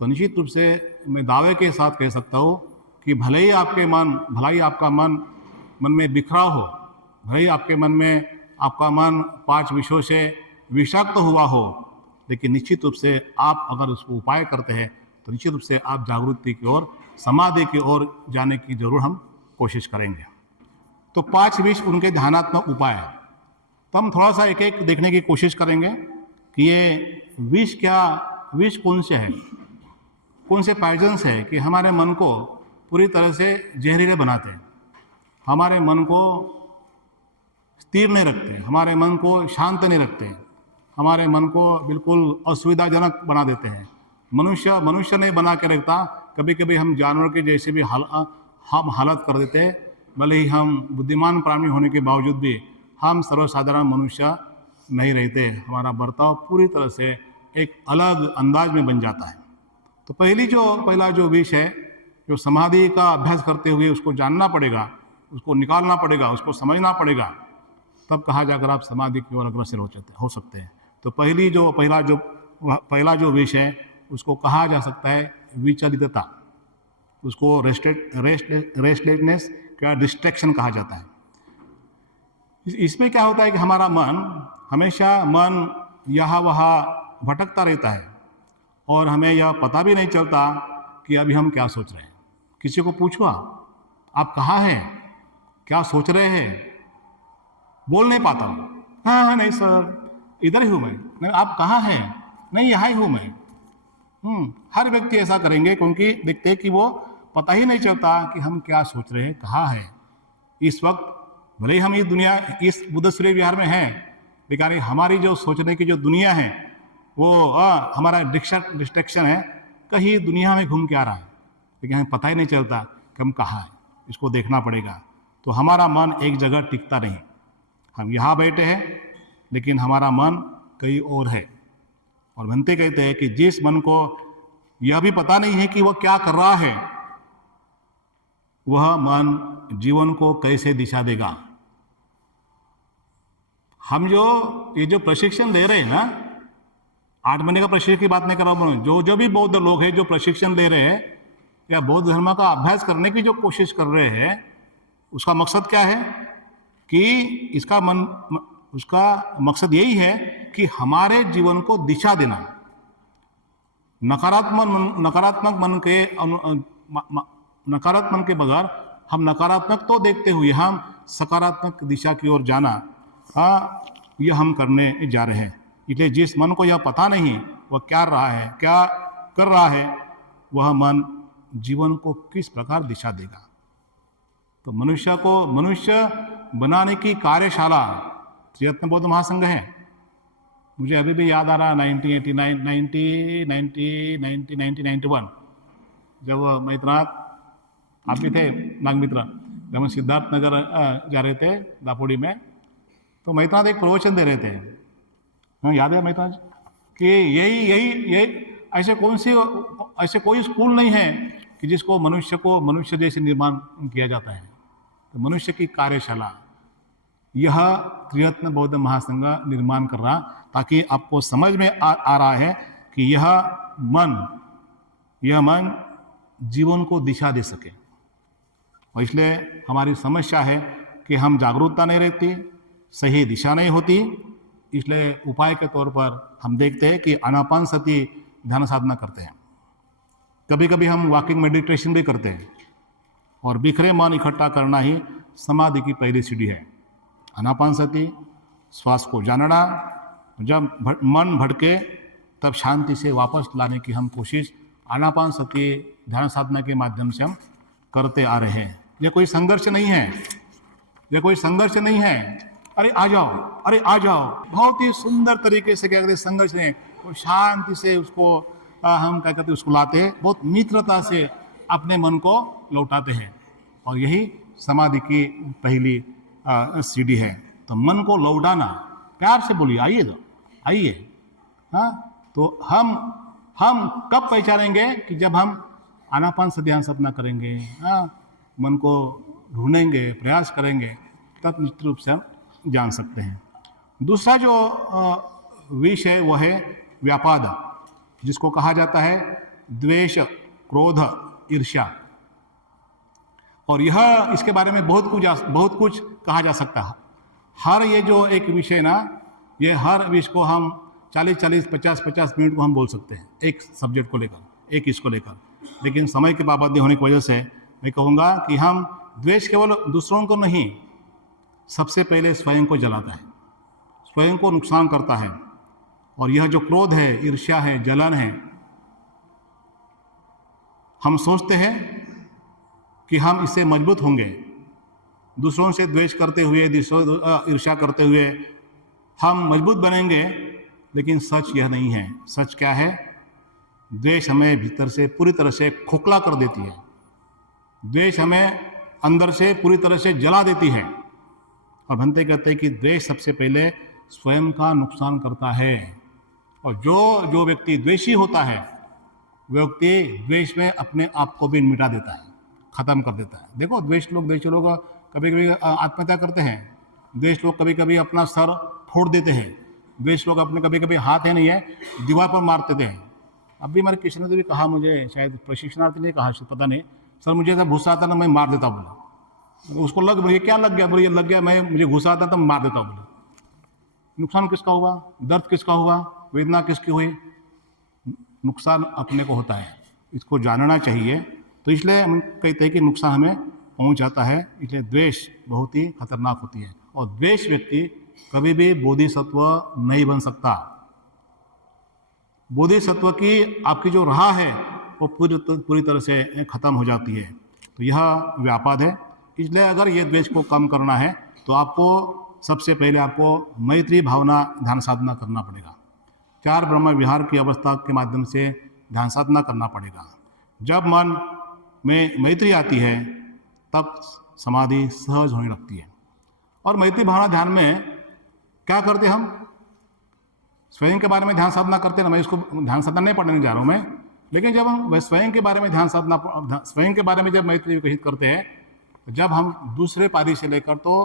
तो निश्चित रूप से मैं दावे के साथ कह सकता हूँ कि भले ही आपका मन में बिखरा हो, भले ही आपके मन में आपका मन 5 विषयों से विषाक्त हुआ हो, लेकिन निश्चित रूप से आप अगर उसको उपाय करते हैं तो निश्चित रूप से आप जागृति की ओर, समाधि की ओर जाने की जरूर हम कोशिश करेंगे। तो 5 विष उनके ध्यानात्मक उपाय है। तो हम थोड़ा सा एक एक देखने की कोशिश करेंगे कि ये विष कौन से है, कौन से पॉइजन्स है कि हमारे मन को पूरी तरह से जहरीले बनाते हैं, हमारे मन को स्थिर नहीं रखते, हमारे मन को शांत नहीं रखते, हमारे मन को बिल्कुल असुविधाजनक बना देते हैं। मनुष्य नहीं बना के रखता, कभी कभी हम जानवर के जैसे भी हम हालत कर देते हैं। भले ही हम बुद्धिमान प्राणी होने के बावजूद भी हम सर्वसाधारण मनुष्य नहीं रहते, हमारा बर्ताव पूरी तरह से एक अलग अंदाज में बन जाता है। तो पहला जो विष है, जो समाधि का अभ्यास करते हुए उसको जानना पड़ेगा, उसको निकालना पड़ेगा, उसको समझना पड़ेगा, तब कहा जाकर आप समाधि की ओर अग्रसर हो सकते हैं। तो पहला जो विष है उसको कहा जा सकता है विचलितता, उसको रेस्टलेसनेस या डिस्ट्रैक्शन कहा जाता है। इसमें क्या होता है कि हमारा हमेशा मन यहाँ वहाँ भटकता रहता है और हमें यह पता भी नहीं चलता कि अभी हम क्या सोच रहे हैं। किसी को पूछो आप कहाँ हैं, क्या सोच रहे हैं, बोल नहीं पाता हूँ, हाँ नहीं सर इधर ही हूँ मैं, नहीं आप कहाँ हैं, नहीं यहाँ ही हूँ मैं। हर व्यक्ति ऐसा करेंगे क्योंकि देखते हैं कि वो पता ही नहीं चलता कि हम क्या सोच रहे हैं, कहाँ है इस वक्त। भले ही हम इस बुद्ध सूर्य विहार में हैं, लेकिन हमारी जो सोचने की जो दुनिया है वो हमारा डिस्ट्रैक्शन है, कहीं दुनिया में घूम के आ रहा है, लेकिन हमें पता ही नहीं चलता कि हम कहाँ हैं। इसको देखना पड़ेगा। तो हमारा मन एक जगह टिकता नहीं, हम यहाँ बैठे हैं लेकिन हमारा मन कहीं और है। और बनते कहते हैं कि जिस मन को यह भी पता नहीं है कि वह क्या कर रहा है, वह मन जीवन को कैसे दिशा देगा। हम ये जो प्रशिक्षण ले रहे हैं ना, 8 महीने का प्रशिक्षण की बात नहीं कर रहा हूं, जो भी बौद्ध लोग हैं जो प्रशिक्षण ले रहे हैं या बौद्ध धर्म का अभ्यास करने की जो कोशिश कर रहे हैं, उसका मकसद क्या है कि उसका मकसद यही है कि हमारे जीवन को दिशा देना। नकारात्मक मन के बगैर हम नकारात्मक तो देखते हुए हम सकारात्मक दिशा की ओर जाना, यह हम करने जा रहे हैं। इसलिए जिस मन को यह पता नहीं वह क्या कर रहा है, वह मन जीवन को किस प्रकार दिशा देगा। तो मनुष्य बनाने की कार्यशाला त्रिरत्न बौद्ध महासंघ है। मुझे अभी भी याद आ रहा 1991 जब मैत्रनाथ, आप भी थे नागमित्र, जब हम सिद्धार्थ नगर जा रहे थे दापोड़ी में, तो मैत्रनाथ एक प्रवचन दे रहे थे। हाँ याद है मैत्रनाथ कि यही ऐसे कोई स्कूल नहीं है कि जिसको मनुष्य जैसे निर्माण किया जाता है। तो मनुष्य की कार्यशाला यह त्रिरत्न बौद्ध महासंघ निर्माण कर रहा, ताकि आपको समझ में आ रहा है कि यह मन जीवन को दिशा दे सके। और इसलिए हमारी समस्या है कि हम जागरूकता नहीं रहती, सही दिशा नहीं होती। इसलिए उपाय के तौर पर हम देखते हैं कि आनापानसति ध्यान साधना करते हैं, कभी कभी हम वॉकिंग मेडिटेशन भी करते हैं, और बिखरे मन इकट्ठा करना ही समाधि की पहली सीढ़ी है। आनापानसति, श्वास को जानना, जब मन भटके तब शांति से वापस लाने की हम कोशिश आनापानसति ध्यान साधना के माध्यम से हम करते आ रहे हैं। ये कोई संघर्ष नहीं है, ये कोई संघर्ष नहीं है। अरे आ जाओ, अरे आ जाओ, बहुत ही सुंदर तरीके से क्या कहते हैं, संघर्ष नहीं, वो शांति से उसको हम क्या कहते हैं उसको लाते हैं, बहुत मित्रता से अपने मन को लौटाते हैं। और यही समाधि की पहली सीढ़ी है। तो मन को लौटाना, प्यार से बोलिए आइए, तो आइए। हाँ, तो हम कब पहचानेंगे कि जब हम आनापानसति ध्यान साधना करेंगे, हाँ, मन को ढूंढेंगे, प्रयास करेंगे, तब निश्चित रूप से हम जान सकते हैं। दूसरा जो विषय है वो है व्यापाद, जिसको कहा जाता है द्वेष, क्रोध, ईर्ष्या। और यह इसके बारे में बहुत कुछ कहा जा सकता है। हर ये जो एक विषय ना, ये हर विषय को हम 40-40, 50-50 मिनट को हम बोल सकते हैं एक सब्जेक्ट को लेकर, एक इसको लेकर। लेकिन समय की पाबंदी होने की वजह से मैं कहूँगा कि हम द्वेष केवल दूसरों को नहीं, सबसे पहले स्वयं को जलाता है, स्वयं को नुकसान करता है। और यह जो क्रोध है, ईर्ष्या है, जलन है, हम सोचते हैं कि हम इससे मजबूत होंगे, दूसरों से द्वेष करते हुए, ईर्ष्या करते हुए हम मजबूत बनेंगे। लेकिन सच यह नहीं है। सच क्या है? द्वेष हमें भीतर से पूरी तरह से खोखला कर देती है, द्वेष हमें अंदर से पूरी तरह से जला देती है। और भंते कहते हैं कि द्वेष सबसे पहले स्वयं का नुकसान करता है। और जो व्यक्ति द्वेषी होता है, व्यक्ति द्वेष में अपने आप को भी मिटा देता है, खत्म कर देता है। देखो, द्वेष लोग कभी कभी आत्महत्या करते हैं, द्वेष लोग कभी कभी अपना सर फोड़ देते हैं, द्वेष लोग अपने कभी कभी हाथ है नहीं है दीवार पर मार देते हैं। अभी मेरे किसी ने तो भी कहा, मुझे शायद प्रशिक्षणार्थी ने कहा, पता नहीं, सर मुझे जब गुस्सा आता ना मैं मार देता, बोला। उसको मुझे क्या लग गया, बोले ये लग गया, मुझे गुस्सा आता तो मार देता, बोला। नुकसान किसका हुआ? दर्द किसका हुआ? वेदना किसकी हुई? नुकसान अपने को होता है, इसको जानना चाहिए। तो इसलिए हम कहते हैं कि नुकसान हमें पहुंच जाता है। इसलिए द्वेष बहुत ही खतरनाक होती है। और द्वेष व्यक्ति कभी भी बोधिसत्व नहीं बन सकता। बोधिसत्व की आपकी जो राह है वो पूरी तरह से खत्म हो जाती है। तो यह व्यापाद है। इसलिए अगर ये द्वेष को कम करना है तो आपको सबसे पहले आपको मैत्री भावना ध्यान साधना करना पड़ेगा। 4 ब्रह्म विहार की अवस्था के माध्यम से ध्यान साधना करना पड़ेगा। जब मन में मैत्री आती है तब समाधि सहज होने लगती है। और मैत्री भावना ध्यान में क्या करते हम? स्वयं के बारे में ध्यान साधना करते हैं ना। मैं इसको ध्यान साधना नहीं पढ़ने जा रहा हूँ मैं, लेकिन जब हम स्वयं के बारे में ध्यान साधना, स्वयं के बारे में जब मैत्री विकसित करते हैं, जब हम दूसरे पारी से लेकर तो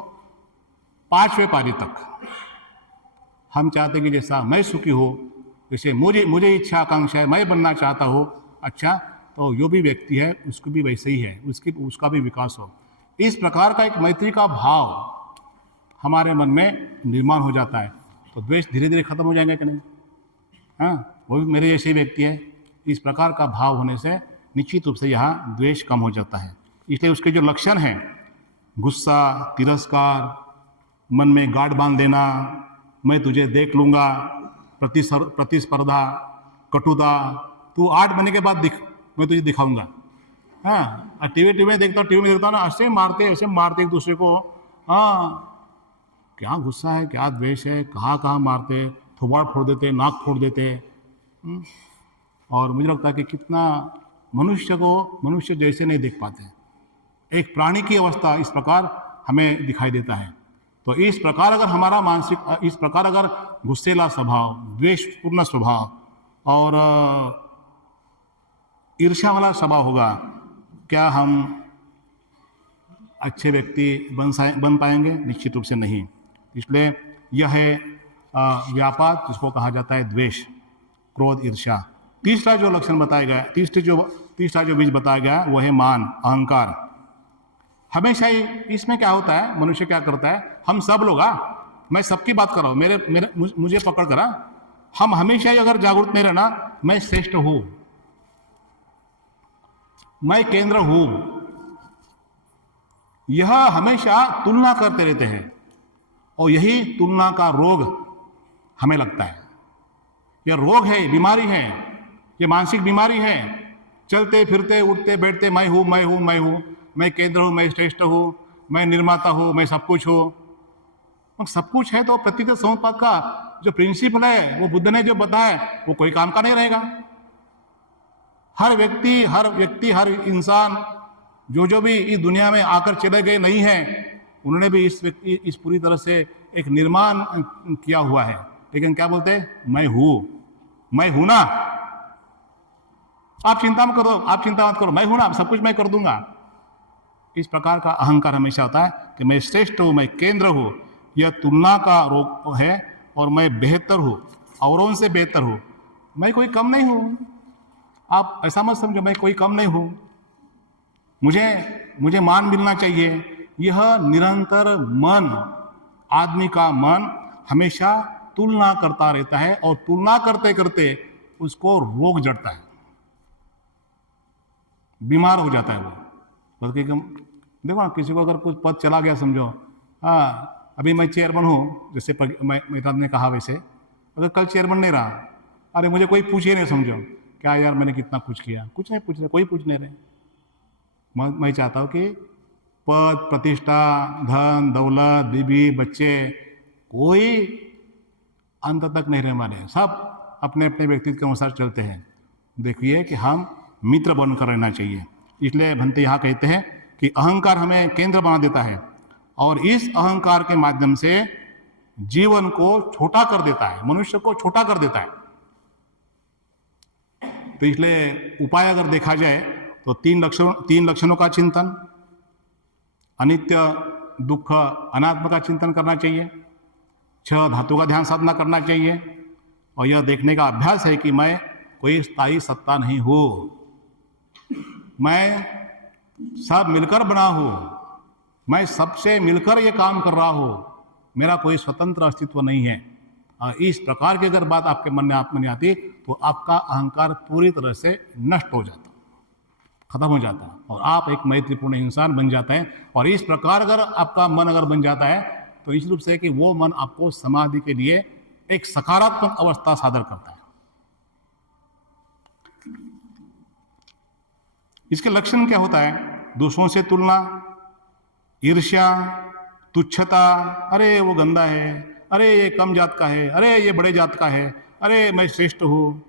5वें पारी तक हम चाहते हैं कि जैसा मैं सुखी हो, जैसे मुझे इच्छा आकांक्षा है, मैं बनना चाहता हूँ, अच्छा तो जो भी व्यक्ति है उसको भी वैसे ही है, उसका भी विकास हो। इस प्रकार का एक मैत्री का भाव हमारे मन में निर्माण हो जाता है तो द्वेष धीरे धीरे खत्म हो जाएंगे कि नहीं? हाँ, वो भी मेरे जैसे व्यक्ति है। इस प्रकार का भाव होने से निश्चित रूप से यहाँ द्वेष कम हो जाता है। इसलिए उसके जो लक्षण हैं, गुस्सा, तिरस्कार, मन में गांठ बांध देना, मैं तुझे देख लूँगा, प्रतिस्पर्धा, कटुता, तू 8 महीने के बाद दिख, मैं तुझे दिखाऊंगा। हाँ, टीवी में देखता हूँ ना, ऐसे मारते एक दूसरे को। हाँ, क्या गुस्सा है, क्या द्वेष है, कहाँ मारते, थोबाड़ फोड़ देते, नाक फोड़ देते। और मुझे लगता है कि कितना मनुष्य को मनुष्य जैसे नहीं देख पाते, एक प्राणी की अवस्था इस प्रकार हमें दिखाई देता है। तो इस प्रकार अगर हमारा इस प्रकार अगर गुस्सेला स्वभाव, द्वेषपूर्ण स्वभाव और ईर्ष्या वाला स्वभाव होगा, क्या हम अच्छे व्यक्ति बन पाएंगे? निश्चित रूप से नहीं। इसलिए यह है व्यापाद, जिसको कहा जाता है द्वेष, क्रोध, ईर्ष्या। तीसरा जो लक्षण बताया गया, तीसरा जो बीज बताया गया वो है मान, अहंकार। हमेशा ही इसमें क्या होता है, मनुष्य क्या करता है, हम सब लोग, मैं सबकी बात कर रहा हूँ, मुझे पकड़ कर, हम हमेशा ही अगर जागरूक नहीं रहना, मैं श्रेष्ठ हूँ, मैं केंद्र हूँ, यह हमेशा तुलना करते रहते हैं और यही तुलना का रोग हमें लगता है। यह रोग है, बीमारी है, ये मानसिक बीमारी है। चलते फिरते उठते बैठते मैं हूँ मैं हूँ मैं हूँ, मैं केंद्र हूँ, मैं श्रेष्ठ हूँ, मैं निर्माता हूँ, मैं सब कुछ हूँ। सब कुछ है तो प्रतीत समुत्पाद का जो प्रिंसिपल है वो बुद्ध ने जो बताया वो कोई काम का नहीं रहेगा। हर व्यक्ति हर इंसान जो भी इस दुनिया में आकर चले गए नहीं है, उन्होंने भी इस पूरी तरह से एक निर्माण किया हुआ है। लेकिन क्या बोलते हैं? मैं हूं ना, आप चिंता मत करो, मैं हूं ना, सब कुछ मैं कर दूंगा। इस प्रकार का अहंकार हमेशा होता है कि मैं श्रेष्ठ हूं, मैं केंद्र हूं। यह तुलना का रोग है और मैं बेहतर हूं, औरों से बेहतर हूं, मैं कोई कम नहीं हूं। आप ऐसा मत समझो मैं कोई कम नहीं हूं, मुझे मान मिलना चाहिए। यह निरंतर आदमी का मन हमेशा तुलना करता रहता है और तुलना करते करते उसको रोग जड़ता है, बीमार हो जाता है वो। बल्कि देखो ना, किसी को अगर कुछ पद चला गया समझो, अभी मैं चेयरमैन हूँ, जैसे मेहताब ने कहा, वैसे अगर कल चेयरमैन नहीं रहा, अरे मुझे कोई पूछे नहीं, समझो क्या यार मैंने कितना कुछ किया, कुछ नहीं पूछ रहे, कोई पूछ नहीं रहे। मैं चाहता हूँ कि पद, प्रतिष्ठा, धन, दौलत, बीबी, बच्चे, कोई अंत तक नहीं रहने वाले, सब अपने अपने व्यक्तित्व के अनुसार चलते हैं। देखिए कि हम मित्र बनकर रहना चाहिए। इसलिए भंते यहाँ कहते हैं कि अहंकार हमें केंद्र बना देता है और इस अहंकार के माध्यम से जीवन को छोटा कर देता है, मनुष्य को छोटा कर देता है। तो इसलिए उपाय अगर देखा जाए तो तीन लक्षणों का चिंतन, अनित्य, दुख, अनात्म का चिंतन करना चाहिए। 6 धातु का ध्यान साधना करना चाहिए और यह देखने का अभ्यास है कि मैं कोई स्थायी सत्ता नहीं हूं, मैं सब मिलकर बना हूं, मैं सबसे मिलकर यह काम कर रहा हूं, मेरा कोई स्वतंत्र अस्तित्व नहीं है। और इस प्रकार की अगर बात आपके मन में आती तो आपका अहंकार पूरी तरह से नष्ट हो जाता, खत्म हो जाता है और आप एक मैत्रीपूर्ण इंसान बन जाता है। और इस प्रकार अगर आपका मन अगर बन जाता है तो इस रूप से कि वो मन आपको समाधि के लिए एक सकारात्मक अवस्था साधन करता है। इसके लक्षण क्या होता है? दूसरों से तुलना, ईर्ष्या, तुच्छता, अरे वो गंदा है, अरे ये कम जात का है, अरे ये बड़े जात का है, अरे मैं श्रेष्ठ हूँ,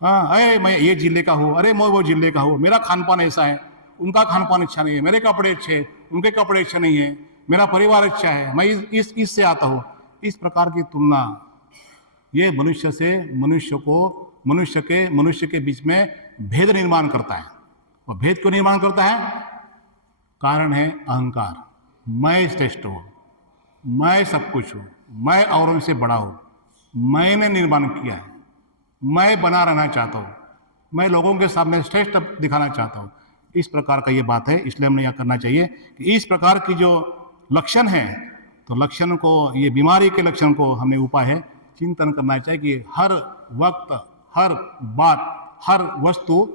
हाँ, अरे मैं ये जिले का हूँ, अरे मैं वो जिले का हूँ, मेरा खान पान ऐसा है, उनका खान पान अच्छा नहीं है, मेरे कपड़े अच्छे, उनके कपड़े अच्छे नहीं है, मेरा परिवार अच्छा है, मैं इससे आता हूँ। इस प्रकार की तुलना ये मनुष्य के बीच में भेद निर्माण करता है। और भेद क्यों निर्माण करता है? कारण है अहंकार। मैं श्रेष्ठ हूँ, मैं सब कुछ हूँ, मैं औरों से बड़ा हूँ, मैंने निर्माण किया है, मैं बना रहना चाहता हूँ, मैं लोगों के सामने श्रेष्ठ दिखाना चाहता हूँ। इस प्रकार का ये बात है। इसलिए हमने यह करना चाहिए कि इस प्रकार की जो लक्षण है, तो लक्षण को, ये बीमारी के लक्षण को हमने उपाय है चिंतन करना चाहिए कि हर वक्त, हर बात, हर वस्तु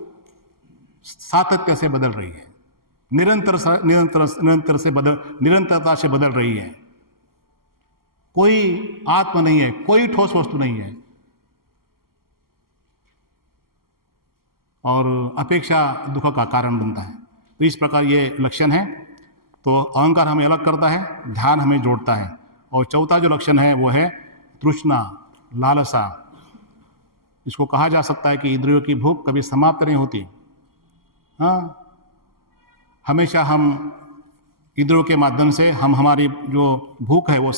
सातत्य से बदल रही है, निरंतरता से बदल रही है। कोई आत्म नहीं है, कोई ठोस वस्तु नहीं है और अपेक्षा दुख का कारण बनता है। तो इस प्रकार ये लक्षण है। तो अहंकार हमें अलग करता है, ध्यान हमें जोड़ता है। और चौथा जो लक्षण है वो है तृष्णा, लालसा। इसको कहा जा सकता है कि इंद्रियों की भूख कभी समाप्त नहीं होती। हाँ, हमेशा हम इंद्रियों के माध्यम से हम हमारी जो भूख है वो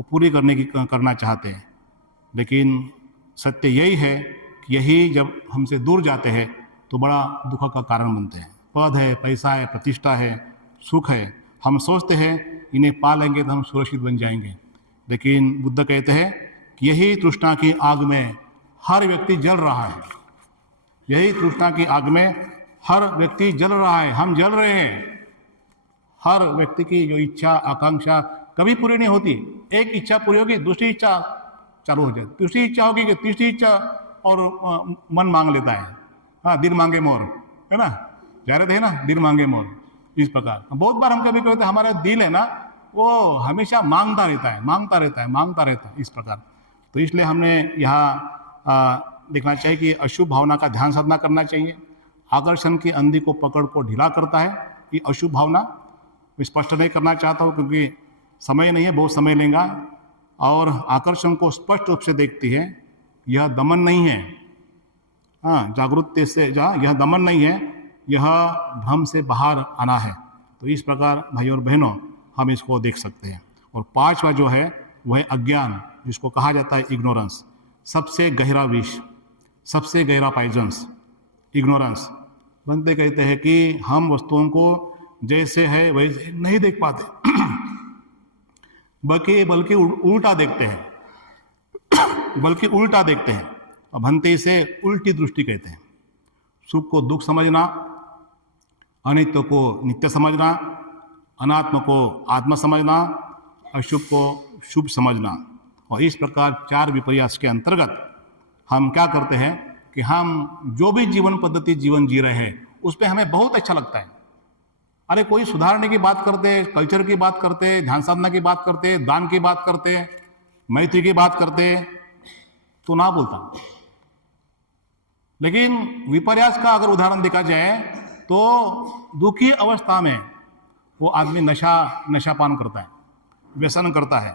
पूरी करना चाहते हैं। लेकिन सत्य यही है कि यही जब हमसे दूर जाते हैं तो बड़ा दुख का कारण बनते हैं। पद है, पैसा है, प्रतिष्ठा है, सुख है, हम सोचते हैं इन्हें पा लेंगे तो हम सुरक्षित बन जाएंगे। लेकिन बुद्ध कहते हैं कि यही तृष्णा की आग में हर व्यक्ति जल रहा है, यही तृष्णा की आग में हर व्यक्ति जल रहा है, हम जल रहे हैं। हर व्यक्ति की जो इच्छा, आकांक्षा कभी पूरी नहीं होती। एक इच्छा पूरी होगी, दूसरी इच्छा चालू हो जाए, दूसरी इच्छा होगी कि तीसरी इच्छा, और मन मांग लेता है। हाँ, दिल मांगे मोर, है ना, जा रहे थे ना, दिल मांगे मोर। इस प्रकार बहुत बार हम कभी कहते हैं हमारा दिल है ना वो हमेशा मांगता रहता है, मांगता रहता है, मांगता रहता है इस प्रकार। तो इसलिए हमने यहाँ देखना चाहिए कि अशुभ भावना का ध्यान साधना करना चाहिए। आकर्षण की अंधी को पकड़ को ढीला करता है ये अशुभ भावना। मैं स्पष्ट नहीं करना चाहता हूँ क्योंकि समय नहीं है, बहुत समय लेगा। और आकर्षण को स्पष्ट रूप से देखती है, यह दमन नहीं है। हाँ, जागरूकता से यह दमन नहीं है, यह भ्रम से बाहर आना है। तो इस प्रकार भाई और बहनों हम इसको देख सकते हैं। और पांचवा जो है वह है अज्ञान, जिसको कहा जाता है इग्नोरेंस। सबसे गहरा विष, सबसे गहरा पॉइजन्स इग्नोरेंस। बनते कहते हैं कि हम वस्तुओं को जैसे है वैसे नहीं देख पाते बल्कि उल्टा देखते हैं, बल्कि उल्टा देखते हैं। और भंते इसे उल्टी दृष्टि कहते हैं। सुख को दुख समझना, अनित्य को नित्य समझना, अनात्म को आत्मा समझना, अशुभ को शुभ समझना। और इस प्रकार चार विपर्यास के अंतर्गत हम क्या करते हैं कि हम जो भी जीवन पद्धति जीवन जी रहे हैं उस पर हमें बहुत अच्छा लगता है। अरे कोई सुधारने की बात करते, कल्चर की बात करते, ध्यान साधना की बात करते, दान की बात करते, मैत्री की बात करते, तो ना बोलता। लेकिन विपर्यास का अगर उदाहरण देखा जाए तो दुखी अवस्था में वो आदमी नशापान करता है, व्यसन करता है,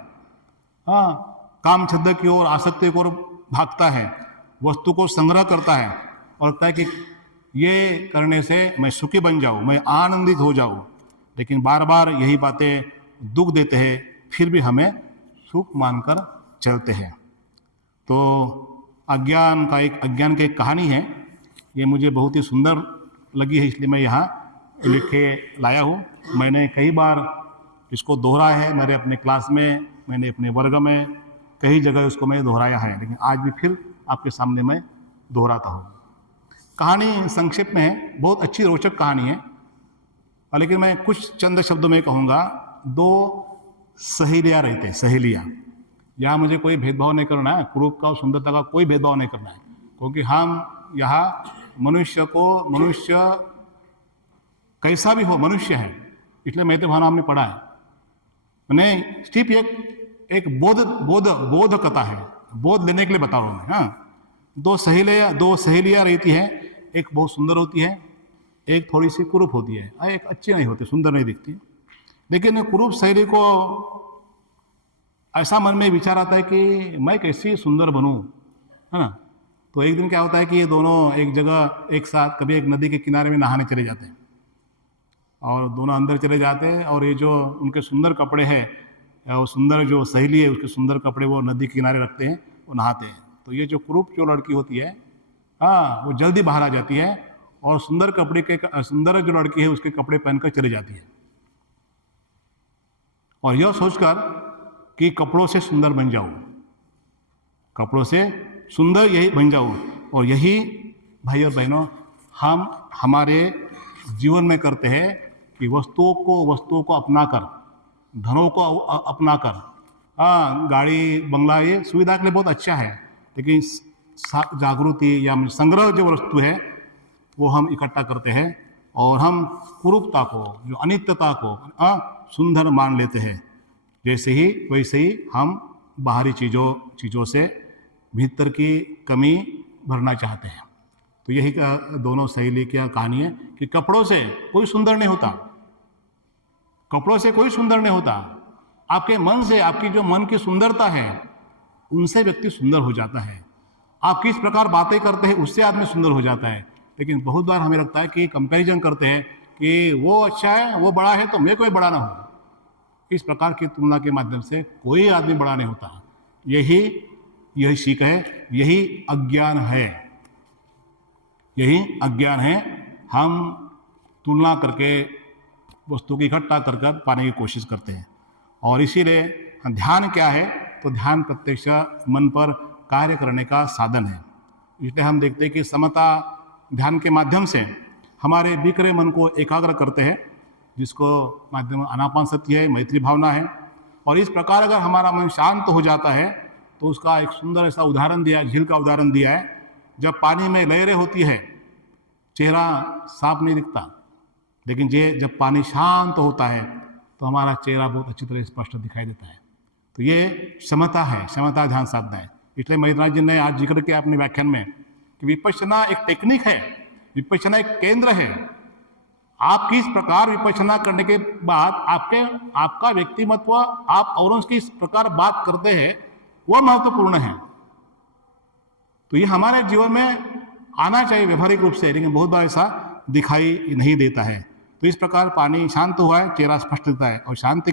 हाँ, काम छंद की ओर आसक्ति की ओर भागता है, वस्तु को संग्रह करता है और लगता है कि ये करने से मैं सुखी बन जाऊं, मैं आनंदित हो जाऊं। लेकिन बार बार यही बातें दुख देते हैं, फिर भी हमें सुख मानकर चलते हैं। तो अज्ञान की एक कहानी है, ये मुझे बहुत ही सुंदर लगी है, इसलिए मैं यहाँ लिख के लाया हूँ। मैंने कई बार इसको दोहराया है, मेरे अपने क्लास में, मैंने अपने वर्ग में कई जगह उसको मैंने दोहराया है, लेकिन आज भी फिर आपके सामने मैं दोहराता हूँ। कहानी संक्षेप में है, बहुत अच्छी रोचक कहानी है, लेकिन मैं कुछ चंद शब्दों में कहूँगा। दो सहेलियाँ रहते हैं, सहेलियाँ। यहाँ मुझे कोई भेदभाव नहीं करना है, कुरूप का और सुंदरता का कोई भेदभाव नहीं करना है, क्योंकि हम यहाँ मनुष्य कैसा भी हो मनुष्य है, इसलिए मैत्री भावना हमने पढ़ा है। मैंने सिर्फ एक बोध कथा है, बोध लेने के लिए बता रहा हूँ मैं। हाँ, दो सहेलियाँ रहती हैं, एक बहुत सुंदर होती है, एक थोड़ी सी कुरूप होती है। एक अच्छी नहीं होती, सुंदर नहीं दिखती। लेकिन कुरूप सहेली को ऐसा मन में विचार आता है कि मैं कैसी सुंदर बनूं, है ना। तो एक दिन क्या होता है कि ये दोनों एक जगह एक साथ कभी एक नदी के किनारे में नहाने चले जाते हैं, और दोनों अंदर चले जाते हैं, और ये जो उनके सुंदर कपड़े हैं, वो सुंदर जो सहेली है उसके सुंदर कपड़े वो नदी के किनारे रखते हैं, वो नहाते हैं। तो ये जो कुरूप जो लड़की होती है, हाँ, वो जल्दी बाहर आ जाती है और सुंदर जो लड़की है उसके कपड़े पहनकर चले जाती है, और यह सोचकर कि कपड़ों से सुंदर बन जाऊं, कपड़ों से सुंदर यही बन जाऊं। और यही भाई और बहनों हम हमारे जीवन में करते हैं कि वस्तुओं को अपनाकर, धनों को अपनाकर, हाँ, गाड़ी बंगला ये सुविधा के लिए बहुत अच्छा है, लेकिन जागृति या संग्रह जो वस्तु है वो हम इकट्ठा करते हैं, और हम कुरूपता को, जो अनित्यता को सुंदर मान लेते हैं। जैसे ही वैसे ही हम बाहरी चीज़ों से भीतर की कमी भरना चाहते हैं। तो यही दोनों सहेली की कहानी है कि कपड़ों से कोई सुंदर नहीं होता, कपड़ों से कोई सुंदर नहीं होता। आपके मन से, आपकी जो मन की सुंदरता है उनसे व्यक्ति सुंदर हो जाता है। आप किस प्रकार बातें करते हैं उससे आदमी सुंदर हो जाता है। लेकिन बहुत बार हमें लगता है कि कंपैरिजन करते हैं कि वो अच्छा है, वो बड़ा है, तो मैं कोई बड़ा ना हो। इस प्रकार की तुलना के माध्यम से कोई आदमी बड़ा नहीं होता। यही सीख है, यही अज्ञान है, यही अज्ञान है। हम तुलना करके वस्तु को इकट्ठा कर पाने की कोशिश करते हैं। और इसीलिए ध्यान क्या है, तो ध्यान प्रत्यक्ष मन पर कार्य करने का साधन है। इसलिए हम देखते हैं कि समता ध्यान के माध्यम से हमारे बिखरे मन को एकाग्र करते हैं, जिसको माध्यम आनापानसति है, मैत्री भावना है। और इस प्रकार अगर हमारा मन शांत हो जाता है तो उसका एक सुंदर ऐसा उदाहरण दिया, झील का उदाहरण दिया है। जब पानी में लहरें होती है, चेहरा साफ नहीं लेकिन जब पानी शांत होता है तो हमारा चेहरा बहुत अच्छी तरह स्पष्ट दिखाई देता है। तो ये क्षमता है, क्षमता ध्यान साधना है। इसलिए महेंद्रनाथ जी ने आज जिक्र किया अपने व्याख्यान में कि विपश्यना एक टेक्निक है, विपश्यना एक केंद्र है। आप किस प्रकार विपश्यना करने के बाद आपका व्यक्तिमत्व, आप औरों से किस प्रकार बात करते हैं, वह महत्वपूर्ण है। तो ये हमारे जीवन में आना चाहिए व्यवहारिक रूप से, लेकिन बहुत बार ऐसा दिखाई नहीं देता है। तो इस प्रकार पानी शांत हुआ है, चेहरा स्पष्ट दिखता है, और शांति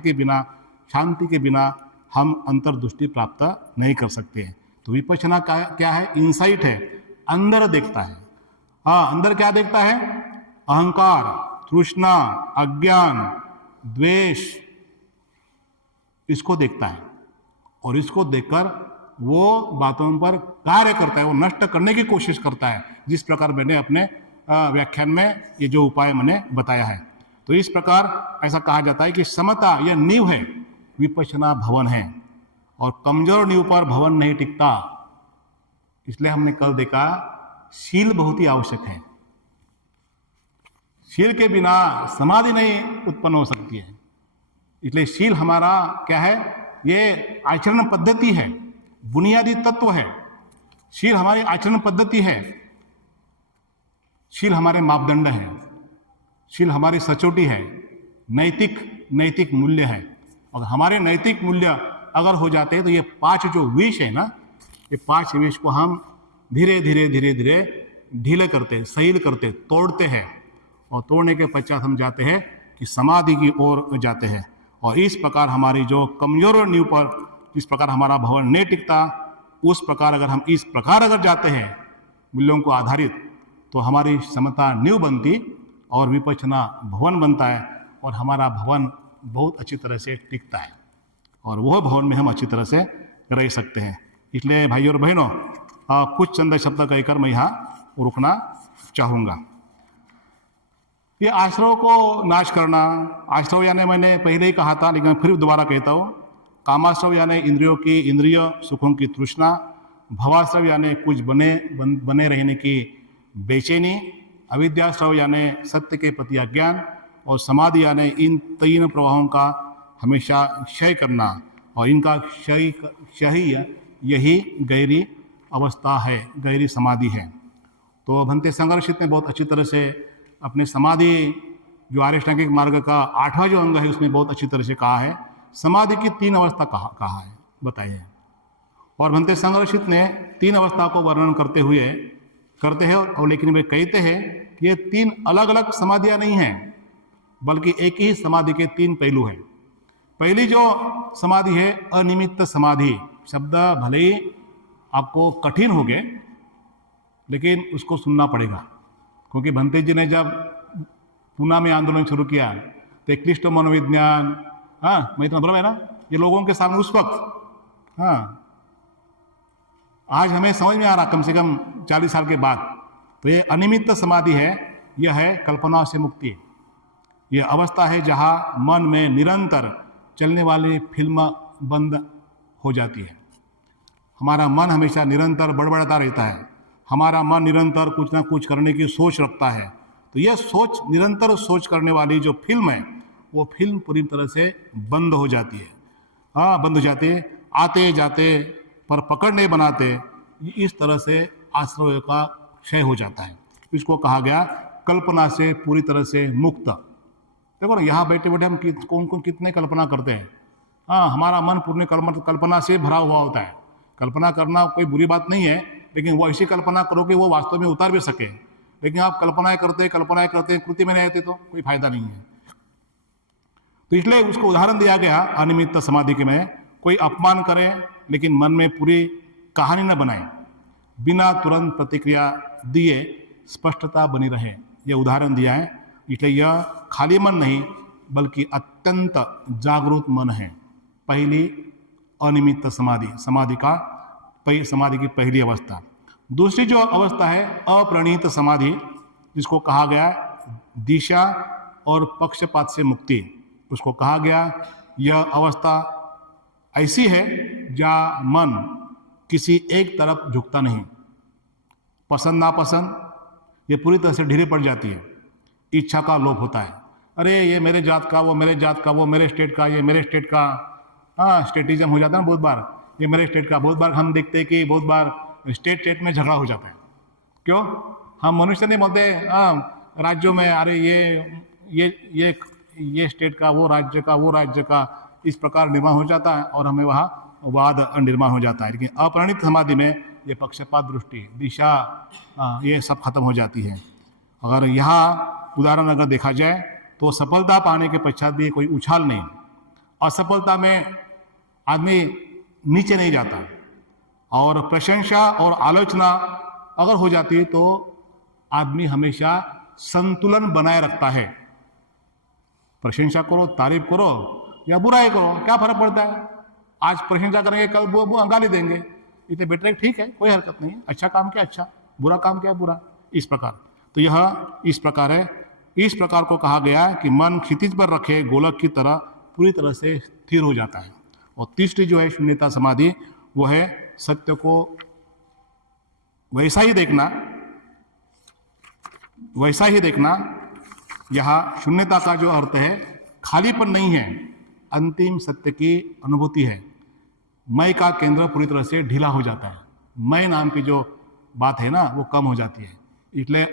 के बिना हम अंतर्दृष्टि प्राप्त नहीं कर सकते हैं। तो विपश्यना का क्या है? इंसाइट है, अंदर देखता है। हाँ, अंदर क्या देखता है? अहंकार, तृष्णा, अज्ञान, द्वेष, इसको देखता है, और इसको देखकर वो बातों पर कार्य करता है, वो नष्ट करने की कोशिश करता है, जिस प्रकार मैंने अपने व्याख्यान में ये जो उपाय मैंने बताया है। तो इस प्रकार ऐसा कहा जाता है कि समता यह नींव है, विपश्यना भवन है, और कमजोर नींव पर भवन नहीं टिकता। इसलिए हमने कल देखा शील बहुत ही आवश्यक है। शील के बिना समाधि नहीं उत्पन्न हो सकती है। इसलिए शील हमारा क्या है? ये आचरण पद्धति है, बुनियादी तत्व है। शील हमारी आचरण पद्धति है, शील हमारे मापदंड है, शील हमारी सचोटी है, नैतिक मूल्य है। और हमारे नैतिक मूल्य अगर हो जाते हैं तो ये 5 जो विष है ना, ये 5 विष को हम धीरे धीरे ढीले करते, सहील करते, तोड़ते हैं, और तोड़ने के पश्चात हम जाते हैं कि समाधि की ओर जाते हैं। और इस प्रकार हमारी जो कमजोर नींव पर जिस प्रकार हमारा भवन नहीं टिकता, उस प्रकार अगर हम इस प्रकार अगर जाते हैं मूल्यों को आधारित, तो हमारी समता नींव बनती और विपश्यना भवन बनता है, और हमारा भवन बहुत अच्छी तरह से टिकता है, और वह भवन में हम अच्छी तरह से रह सकते हैं। इसलिए भाइयों और बहनों, कुछ चंद शब्द कहकर मैं यहाँ रुकना चाहूँगा। ये आश्रव को नाश करना, आश्रव यानी मैंने पहले ही कहा था, लेकिन फिर दोबारा कहता हूँ, कामाश्रव यानी इंद्रिय सुखों की तृष्णा, भवाश्रव यानी कुछ बने रहने की बेचैनी, अविद्याश्रव यानी सत्य के प्रति अज्ञान, और समाधि यानी इन 3 प्रवाहों का हमेशा क्षय करना, और इनका क्षय यही गहरी अवस्था है, गहरी समाधि है। तो भंते संघर्षित ने बहुत अच्छी तरह से अपने समाधि जो आर्यष्टांगिक मार्ग का 8वां जो अंग है उसमें बहुत अच्छी तरह से कहा है, समाधि की 3 अवस्था कहा है, बताई है। और भंते संघर्षित ने 3 अवस्था को वर्णन करते हैं, और लेकिन वे कहते हैं कि ये 3 अलग अलग समाधियां नहीं हैं, बल्कि एक ही समाधि के 3 पहलू हैं। पहली जो समाधि है अनिमित्त समाधि, शब्द भले ही आपको कठिन हो गए, लेकिन उसको सुनना पड़ेगा, क्योंकि भंते जी ने जब पूना में आंदोलन शुरू किया तो एक क्लिष्ट मनोविज्ञान, मैं इतना बराबर है ना, ये लोगों के सामने उस वक्त, आज हमें समझ में आ रहा कम से कम 40 साल के बाद। तो ये अनिमित्त समाधि है, यह है कल्पना से मुक्ति। यह अवस्था है जहाँ मन में निरंतर चलने वाली फिल्म बंद हो जाती है। हमारा मन हमेशा निरंतर बड़बड़ाता रहता है, हमारा मन निरंतर कुछ ना कुछ करने की सोच रखता है। तो यह सोच, निरंतर सोच करने वाली जो फिल्म है, वो फिल्म पूरी तरह से बंद हो जाती है। बंद हो जाती है, आते जाते पर पकड़ नहीं बनाते, इस तरह से आश्रय का क्षय हो जाता है। इसको कहा गया कल्पना से पूरी तरह से मुक्त। देखो ना, यहाँ बैठे बैठे हम कौन कितने कल्पना करते हैं। हमारा मन पूर्ण कल्पना से भरा हुआ होता है। कल्पना करना कोई बुरी बात नहीं है, लेकिन वो ऐसी कल्पना करो कि वो वास्तव में उतार भी सके। लेकिन आप कल्पनाएं करते कृति में नहीं आते तो कोई फायदा नहीं है। तो इसलिए उसको उदाहरण दिया गया अनिमित्त समाधि के में, कोई अपमान करे लेकिन मन में पूरी कहानी न बनाए, बिना तुरंत प्रतिक्रिया दिए स्पष्टता बनी रहे, यह उदाहरण दिया है। इसलिए यह खाली मन नहीं बल्कि अत्यंत जागरूक मन है। पहली अनिमित्त समाधि, समाधि की पहली अवस्था। दूसरी जो अवस्था है अप्रणीत समाधि, जिसको कहा गया दिशा और पक्षपात से मुक्ति। उसको कहा गया यह अवस्था ऐसी है जहाँ मन किसी एक तरफ झुकता नहीं, पसंद नापसंद ये पूरी तरह से ढीले पड़ जाती है, इच्छा का लोप होता है। अरे ये मेरे जात का, वो मेरे जात का, वो मेरे स्टेट का, ये मेरे स्टेट का, हाँ स्टेटिज्म हो जाता है ना बहुत बार, ये मेरे स्टेट का। बहुत बार हम देखते हैं कि बहुत बार स्टेट में झगड़ा हो जाता है। क्यों? हम मनुष्य नहीं बोलते राज्यों में, अरे ये स्टेट का, वो राज्य का, इस प्रकार निर्माण हो जाता है और हमें वहाँ वाद निर्माण हो जाता है। लेकिन अपरिणित समाधि में ये पक्षपात दृष्टि, दिशा, ये सब खत्म हो जाती है। अगर यहाँ उदाहरण अगर देखा जाए तो सफलता पाने के पश्चात भी कोई उछाल नहीं, असफलता में आदमी नीचे नहीं जाता, और प्रशंसा और आलोचना अगर हो जाती है तो आदमी हमेशा संतुलन बनाए रखता है। प्रशंसा करो, तारीफ करो या बुराई करो, क्या फर्क पड़ता है? आज प्रशंसा करेंगे, कल वो गाली देंगे, इतने बेटर है, ठीक है, कोई हरकत नहीं है। अच्छा काम क्या अच्छा, बुरा काम क्या बुरा, इस प्रकार। तो यह इस प्रकार है। इस प्रकार को कहा गया कि मन क्षितिज पर रखे गोलक की तरह पूरी तरह से स्थिर हो जाता है। और तीसरी जो है शून्यता समाधि, वो है सत्य को वैसा ही देखना। यहाँ शून्यता का जो अर्थ है खालीपन नहीं है, अंतिम सत्य की अनुभूति है। मैं का केंद्र पूरी तरह से ढीला हो जाता है, मैं नाम की जो बात है ना वो कम हो जाती है। इसलिए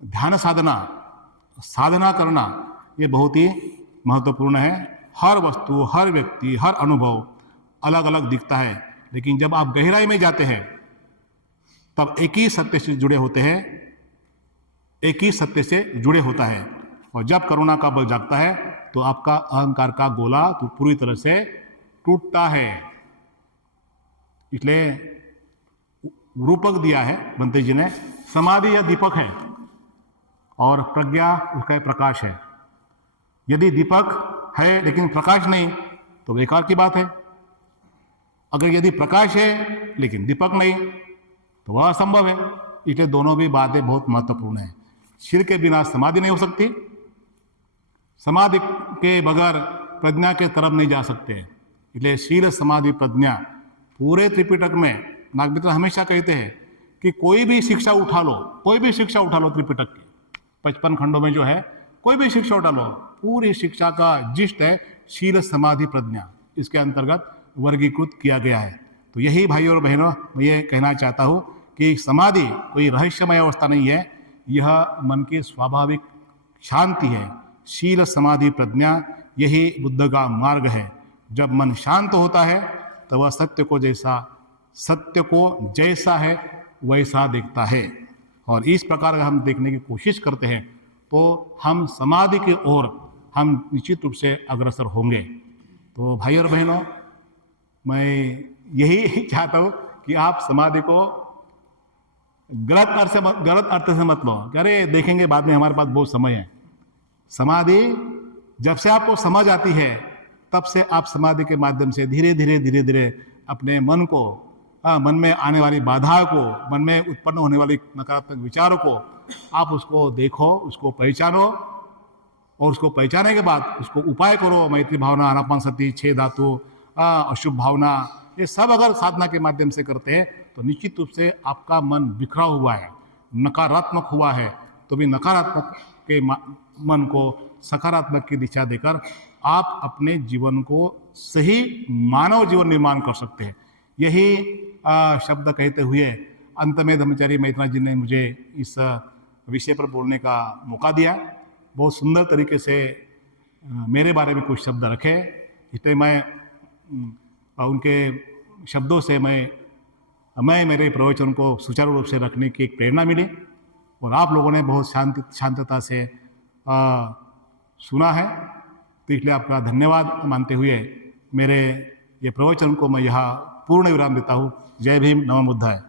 ध्यान साधना करना ये बहुत ही महत्वपूर्ण है। हर वस्तु, हर व्यक्ति, हर अनुभव अलग अलग दिखता है, लेकिन जब आप गहराई में जाते हैं तब एक ही सत्य से जुड़े होते हैं, एक ही सत्य से जुड़े होता है। और जब करुणा का बल जागता है तो आपका अहंकार का गोला तो पूरी तरह से टूटता है। इसलिए रूपक दिया है बंते जी ने, समाधि यह दीपक है और प्रज्ञा उसका प्रकाश है। यदि दीपक है लेकिन प्रकाश नहीं तो बेकार की बात है। अगर यदि प्रकाश है लेकिन दीपक नहीं तो वह असंभव है। इसलिए दोनों भी बातें बहुत महत्वपूर्ण है। शील के बिना समाधि नहीं हो सकती, समाधि के बगैर प्रज्ञा के तरफ नहीं जा सकते। इसलिए शील, समाधि, प्रज्ञा पूरे त्रिपिटक में नागमित्र हमेशा कहते हैं कि कोई भी शिक्षा उठा लो त्रिपिटक की 55 खंडों में जो है, कोई भी शिक्षा उठा लो, पूरी शिक्षा का जिष्ट है शील, समाधि, प्रज्ञा, इसके अंतर्गत वर्गीकृत किया गया है। तो यही भाइयों और बहनों मैं ये कहना चाहता हूँ कि समाधि कोई रहस्यमय अवस्था नहीं है, यह मन की स्वाभाविक शांति है। शील, समाधि, प्रज्ञा यही बुद्ध का मार्ग है। जब मन शांत होता है तो वह सत्य को जैसा है वैसा देखता है। और इस प्रकार हम देखने की कोशिश करते हैं तो हम समाधि की ओर हम निश्चित रूप से अग्रसर होंगे। तो भाई और बहनों, मैं यही चाहता हूँ कि आप समाधि को गलत अर्थ से मत लो कि अरे देखेंगे बाद में, हमारे पास बहुत समय है। समाधि जब से आपको समझ आती है तब से आप समाधि के माध्यम से धीरे धीरे अपने मन को, मन में आने वाली बाधा को, मन में उत्पन्न होने वाली नकारात्मक विचारों को आप उसको देखो, उसको पहचानो, और उसको पहचानने के बाद उसको उपाय करो। मैत्री भावना, आनापानसति, 6 धातु, अशुभ भावना, ये सब अगर साधना के माध्यम से करते हैं तो निश्चित रूप से आपका मन बिखरा हुआ है, नकारात्मक हुआ है, तो भी नकारात्मक के मन को सकारात्मक की दिशा देकर आप अपने जीवन को सही मानव जीवन निर्माण कर सकते हैं। यही शब्द कहते हुए अंत में ब्रह्मचारी मैत्रेय जी ने मुझे इस विषय पर बोलने का मौका दिया। बहुत सुंदर तरीके से मेरे बारे में कुछ शब्द रखे, इसलिए मैं उनके शब्दों से मैं मेरे प्रवचन को सुचारू रूप से रखने की एक प्रेरणा मिली, और आप लोगों ने बहुत शांतता से सुना है, तो इसलिए आपका धन्यवाद मानते हुए मेरे ये प्रवचन को मैं यहाँ पूर्ण विराम देता हूँ। जय भीम, नमो बुद्धाय।